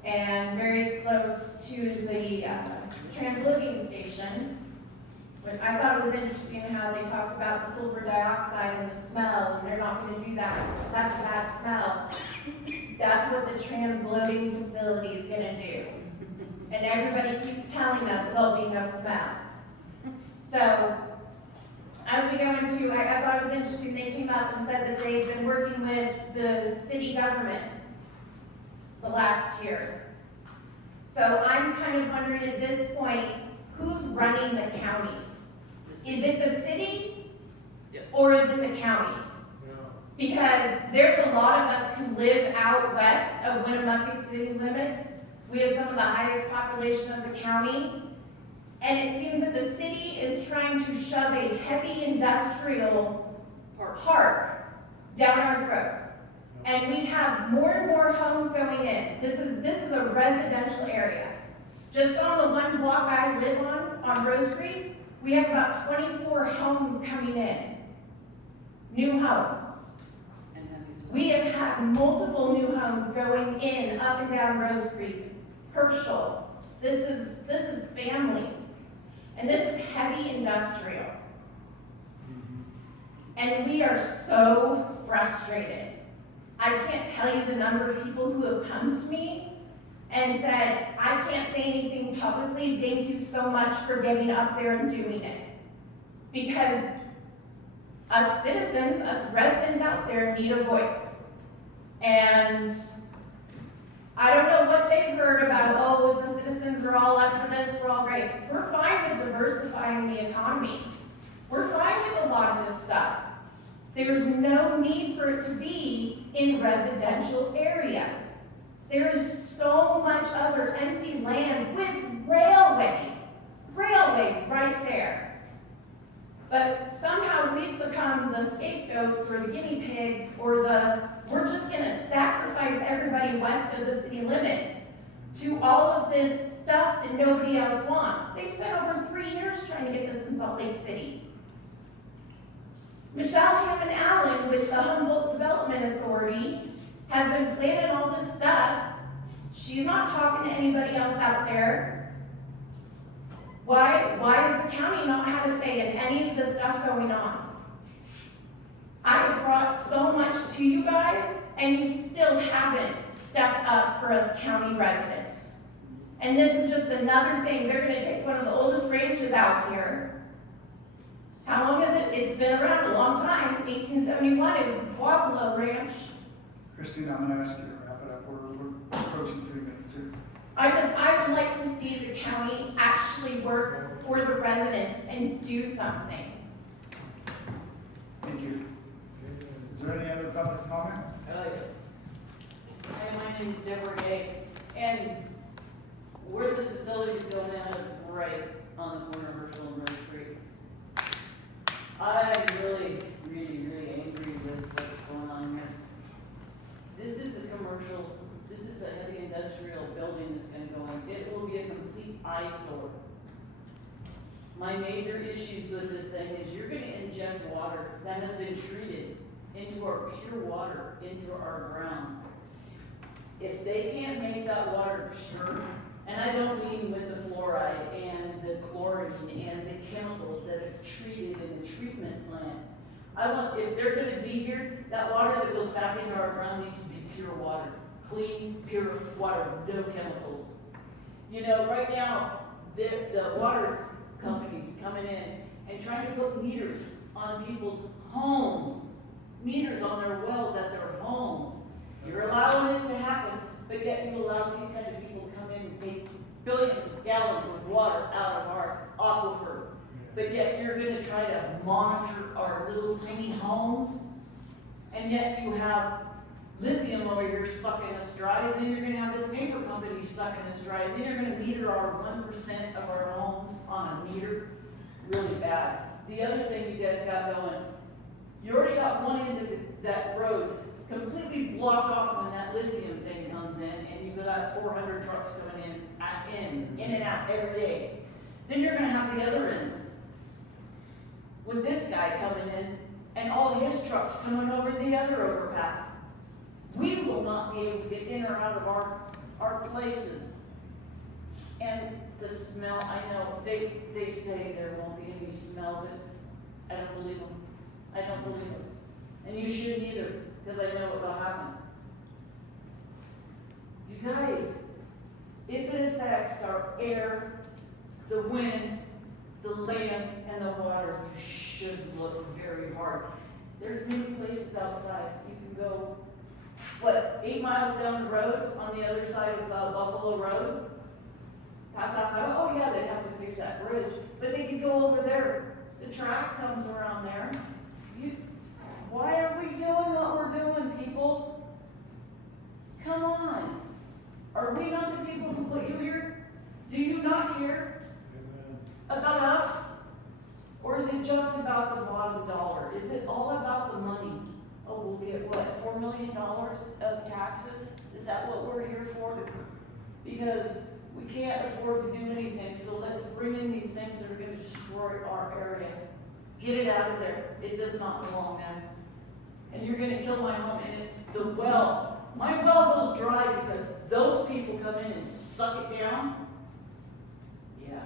and very close to the transloading station. But I thought it was interesting how they talked about the sulfur dioxide and the smell, and they're not going to do that because that's a bad smell. That's what the transloading facility is going to do. And everybody keeps telling us there'll be no smell. So, as we go into, I thought it was interesting, they came up and said that they've been working with the city government the last year. So I'm kind of wondering at this point, who's running the county? Is it the city or is it the county? Because there's a lot of us who live out west of Winnemucca city limits. We have some of the highest population of the county. And it seems that the city is trying to shove a heavy industrial park down our throats. And we have more and more homes going in. This is a residential area. Just on the one block I live on Rose Creek, we have about 24 homes coming in. New homes. We have had multiple new homes going in up and down Rose Creek, Herschel. This is families. And this is heavy industrial. And we are so frustrated. I can't tell you the number of people who have come to me and said, I can't say anything publicly, thank you so much for getting up there and doing it. Because us citizens, us residents out there need a voice. And I don't know what they've heard about, oh, the citizens are all up for this, we're all great. We're fine with diversifying the economy. We're fine with a lot of this stuff. There's no need for it to be in residential areas. There is so much other empty land with railway right there. But somehow we've become the scapegoats or the guinea pigs or we're just gonna sacrifice everybody west of the city limits to all of this stuff that nobody else wants. They spent over 3 years trying to get this in Salt Lake City. Michelle Hammond Allen with the Humboldt Development Authority has been planning all this stuff. She's not talking to anybody else out there. Why has the county not had a say in any of the stuff going on? I have brought so much to you guys, and you still haven't stepped up for us county residents. And this is just another thing. They're going to take one of the oldest ranches out here. How long is it? It's been around a long time. 1871, it was the Buffalo Ranch. Christine, I'm going to ask you to wrap it up. We're approaching 3 minutes here. I would like to see the county actually work for the residents and do something. Thank you. Is there any other public comment? Hi, my name is Deborah Gay, and where this facility is going in is right on the corner of Herschel and Rose Creek. I'm really angry with what's going on here. this is a commercial, this is a heavy industrial building that's gonna go in. It will be a complete eyesore. My major issues with this thing is you're gonna inject water that has been treated into our pure water, into our ground. If they can't make that water pure, and I don't mean with the fluoride and the chlorine and the chemicals that is treated in the treatment plant. I want, if they're gonna be here, that water that goes back into our ground needs to be pure water. Clean, pure water, no chemicals. You know, right now, the water companies coming in and trying to put meters on people's homes, meters on their wells at their homes. You're allowing it to happen, but yet you allow these kind of people to come in and take billions of gallons of water out of our aquifer. But yet you're gonna try to monitor our little tiny homes, and yet you have lithium over here sucking us dry, and then you're gonna have this paper company sucking us dry, and then you're gonna meter our 1% of our homes on a meter, really bad. The other thing you guys got going, you already got one end of that road completely blocked off when that lithium thing comes in, and you've got 400 trucks going in and out every day. Then you're gonna have the other end, with this guy coming in, and all his trucks coming over the other overpass. We will not be able to get in or out of our places. And the smell, I know, they say there won't be any smell, but I don't believe them. I don't believe them. And you shouldn't either, because I know what will happen. You guys, if it affects our air, the wind, the land, and the water, you should look very hard. There's many places outside. You can go, 8 miles down the road on the other side of Buffalo Road? Past that, oh yeah, they'd have to fix that bridge, but they could go over there. The track comes around there. Why are we doing what we're doing, people? Come on. Are we not the people who put you here? Do you not care about us? Or is it just about the bottom dollar? Is it all about the money? Oh, we'll get what, $4 million of taxes? Is that what we're here for? Because we can't afford to do anything, so let's bring in these things that are gonna destroy our area. Get it out of there. It does not belong there. And you're gonna kill my home. And if the well, my well goes dry because those people come in and suck it down, yeah.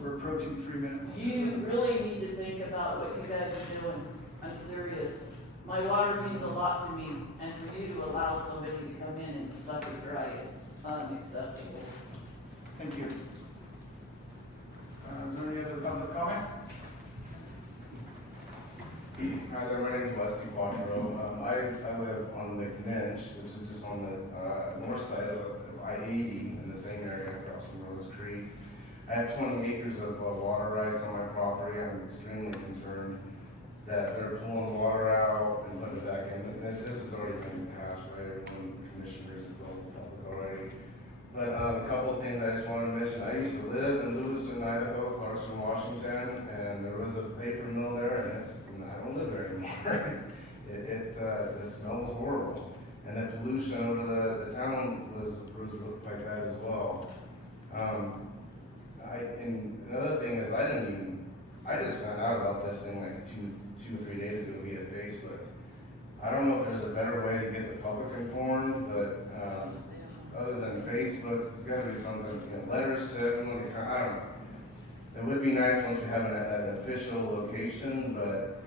We're approaching 3 minutes. You really need to think about what you guys are doing. I'm serious. My water means a lot to me, and for you to allow somebody to come in and suck it dry is unacceptable. Thank you. Is there any other public comment? Hi there, my name is Westy Quattro. I live on McNinch, which is just on the north side of I-80 in the same area across from Rose Creek. I have 20 acres of water rights on my property. I'm extremely concerned that they're pulling the water out and putting it back in. And this has already been hashed by everyone, commissioners as well as the public already. But a couple of things I just wanted to mention. I used to live in Lewiston, Idaho, Clarkson, Washington, and there was a paper mill there, and I don't live there anymore. The smell was horrible, and the pollution over the town was quite bad as well. And another thing is I just found out about this thing like two or 3 days ago via Facebook. I don't know if there's a better way to get the public informed, but other than Facebook, it's got to be something, letters to everyone. I don't know. It would be nice once we have an official location, but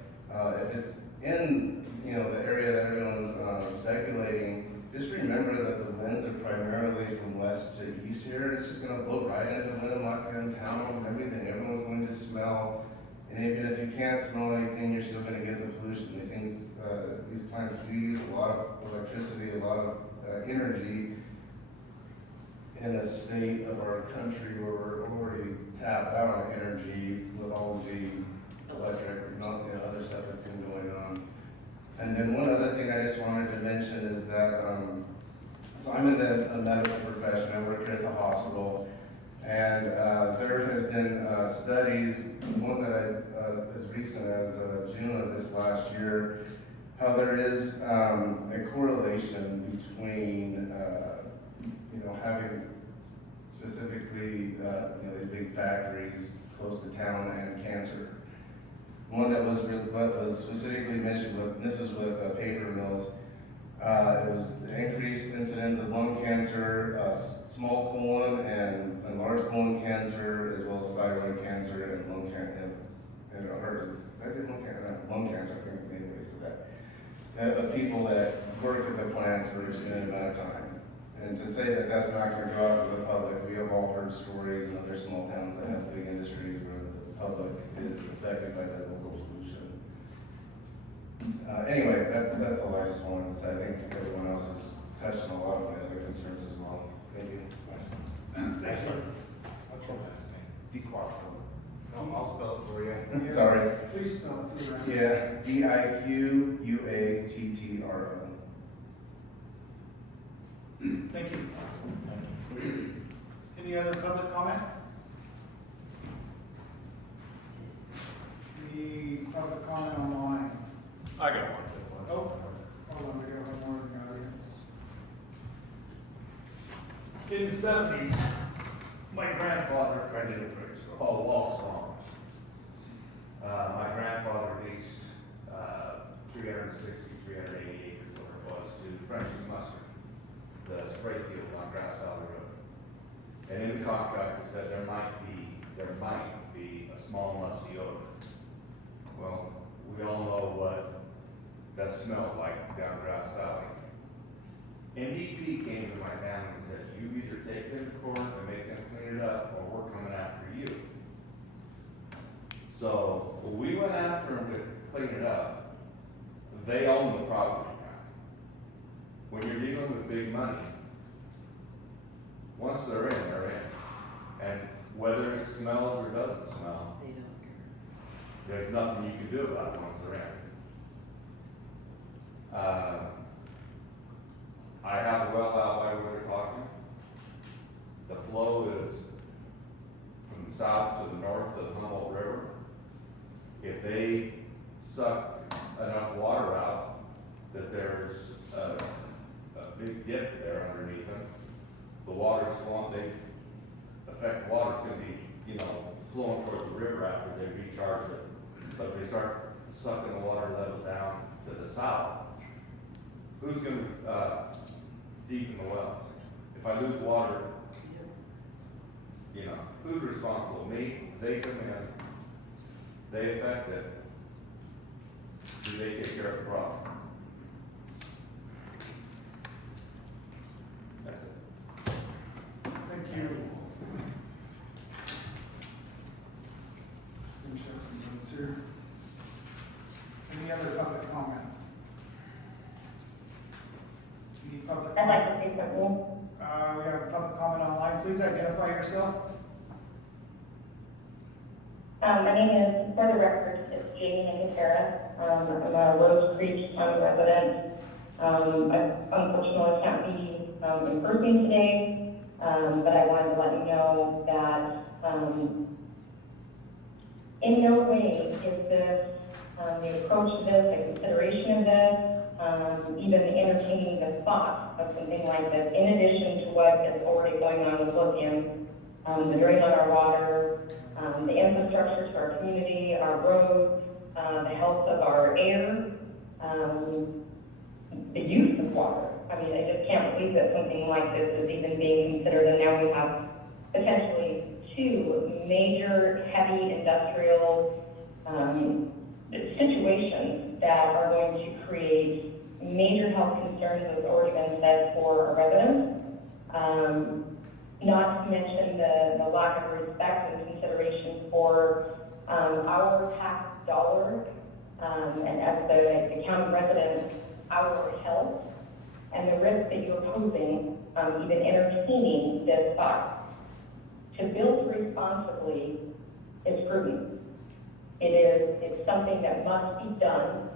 if it's in the area that everyone's speculating, just remember that the winds are primarily from west to east here. It's just going to blow right into Winnemucca and town and everything. Everyone's going to smell. And even if you can't smell anything, you're still going to get the pollution. These things, these plants do use a lot of electricity, a lot of energy in a state of our country where we're already tapped out on energy with all of the electric and all the other stuff that's been going on. And then one other thing I just wanted to mention is that, so I'm in the medical profession. I work here at the hospital. And there has been studies, one that as recent as June of this last year, how there is a correlation between, having specifically, these big factories close to town and cancer. One that was specifically mentioned with, this is with paper mills, it was the increased incidence of lung cancer, small colon and large colon cancer, as well as thyroid cancer and lung cancer, and I say lung cancer? Lung cancer, I think anyways, so that, of people that worked at the plants for an extended amount of time. And to say that that's not gonna go out to the public, we have all heard stories in other small towns that have big industries where the public is affected by that local pollution. Anyway, that's all I just wanted to say. I think everyone else has touched on a lot of my other concerns as well. Thank you. Thank you. What's your last name? DiQuattro. No, I'll spell it for you. Sorry. Please spell it for the record. Yeah, DiQuattro. Thank you. Any other public comment? Any public comment online? I got one. Oh, hold on, we got one more in the audience. In the 70s, my grandfather, Wall Song. My grandfather leased 360, 380 acres, whatever it was, to French's Mustard, the spray field on Grass Valley Road. And in the contract, it said there might be a small musty odor. Well, we all know what that smelled like down Grass Valley. NDP came to my family and said, you either take them to court and make them clean it up, or we're coming after you. So we went after them to clean it up. They own the property now. When you're dealing with big money, once they're in, they're in. And whether it smells or doesn't smell, They don't care. there's nothing you can do about it once they're in. I have a well out by where they're talking. The flow is from the south to the north to the Humboldt River. If they suck enough water out that there's a big dip there underneath them, the water's flowing, the water's gonna be, flowing toward the river after they recharge it. But if they start sucking the water level down to the south, who's gonna deepen the wells? If I lose water, who's responsible? Me? They come in, they affect it. Do they take care of the problem? That's it. Thank you. Finish up some notes here. Any other public comment? Any public? I'd like to say something. We have a public comment online. Please identify yourself. My name is, for the record, it's Jamie Nicotera. I'm a Rose Creek resident. I unfortunately can't be in person today, but I wanted to let you know that in no way is this the approach to this, the consideration of this, even entertaining the thought of something like this, in addition to what is already going on with lithium, the drain on our water, the infrastructure to our community, our roads, the health of our air, the use of water. I mean, I just can't believe that something like this is even being considered, and now we have potentially two major heavy industrial situations that are going to create major health concerns, as already been said, for our residents. Not to mention the lack of respect and consideration for our tax dollars, and as the county resident, our health, and the risk that you're posing, even entertaining this thought. To build responsibly is prudent. It's something that must be done,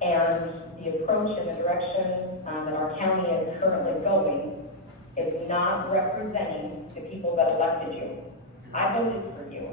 and the approach and the direction that our county is currently going is not representing the people that elected you. I voted for you,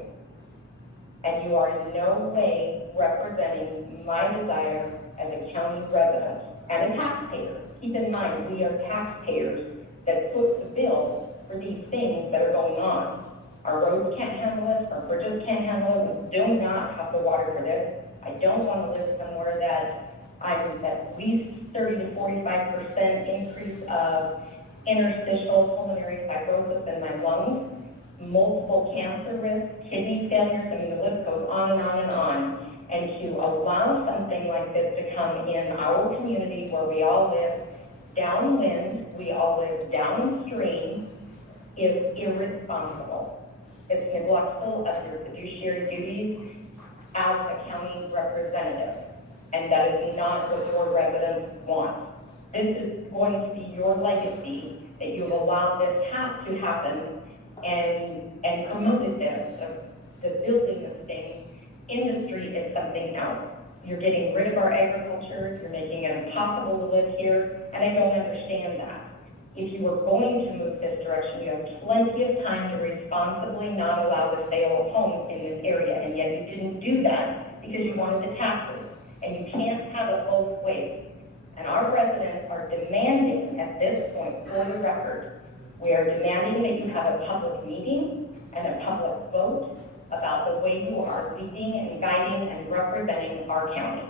and you are in no way representing my desire as a county resident and a taxpayer. Keep in mind, we are taxpayers that foot the bill for these things that are going on. Our roads can't handle it, our bridges can't handle it, we do not have the water for this. I don't want to live somewhere that I'm at least 30 to 45% increase of interstitial pulmonary fibrosis in my lungs, multiple cancer risks, kidney failures, I mean, the list goes on and on and on. And to allow something like this to come in our community where we all live downwind, we all live downstream, is irresponsible. It's neglectful of your fiduciary duties as a county representative. And that is not what your residents want. This is going to be your legacy, that you have allowed this to happen and promoted this. The building this thing, industry is something else. You're getting rid of our agriculture, you're making it impossible to live here, and I don't understand that. If you were going to move this direction, you have plenty of time to responsibly not allow the sale of homes in this area, and yet you didn't do that because you wanted the taxes. And you can't have it both ways. And our residents are demanding at this point, for the record, we are demanding that you have a public meeting and a public vote about the way you are leading and guiding and representing our county.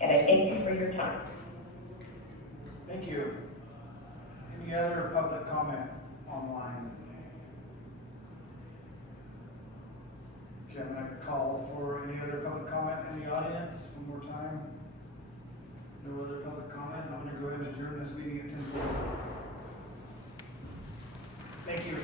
And I thank you for your time. Thank you. Any other public comment online? Okay, I'm gonna call for any other public comment in the audience, one more time. No other public comment, I'm gonna go ahead and adjourn this meeting at 10:40. Thank you.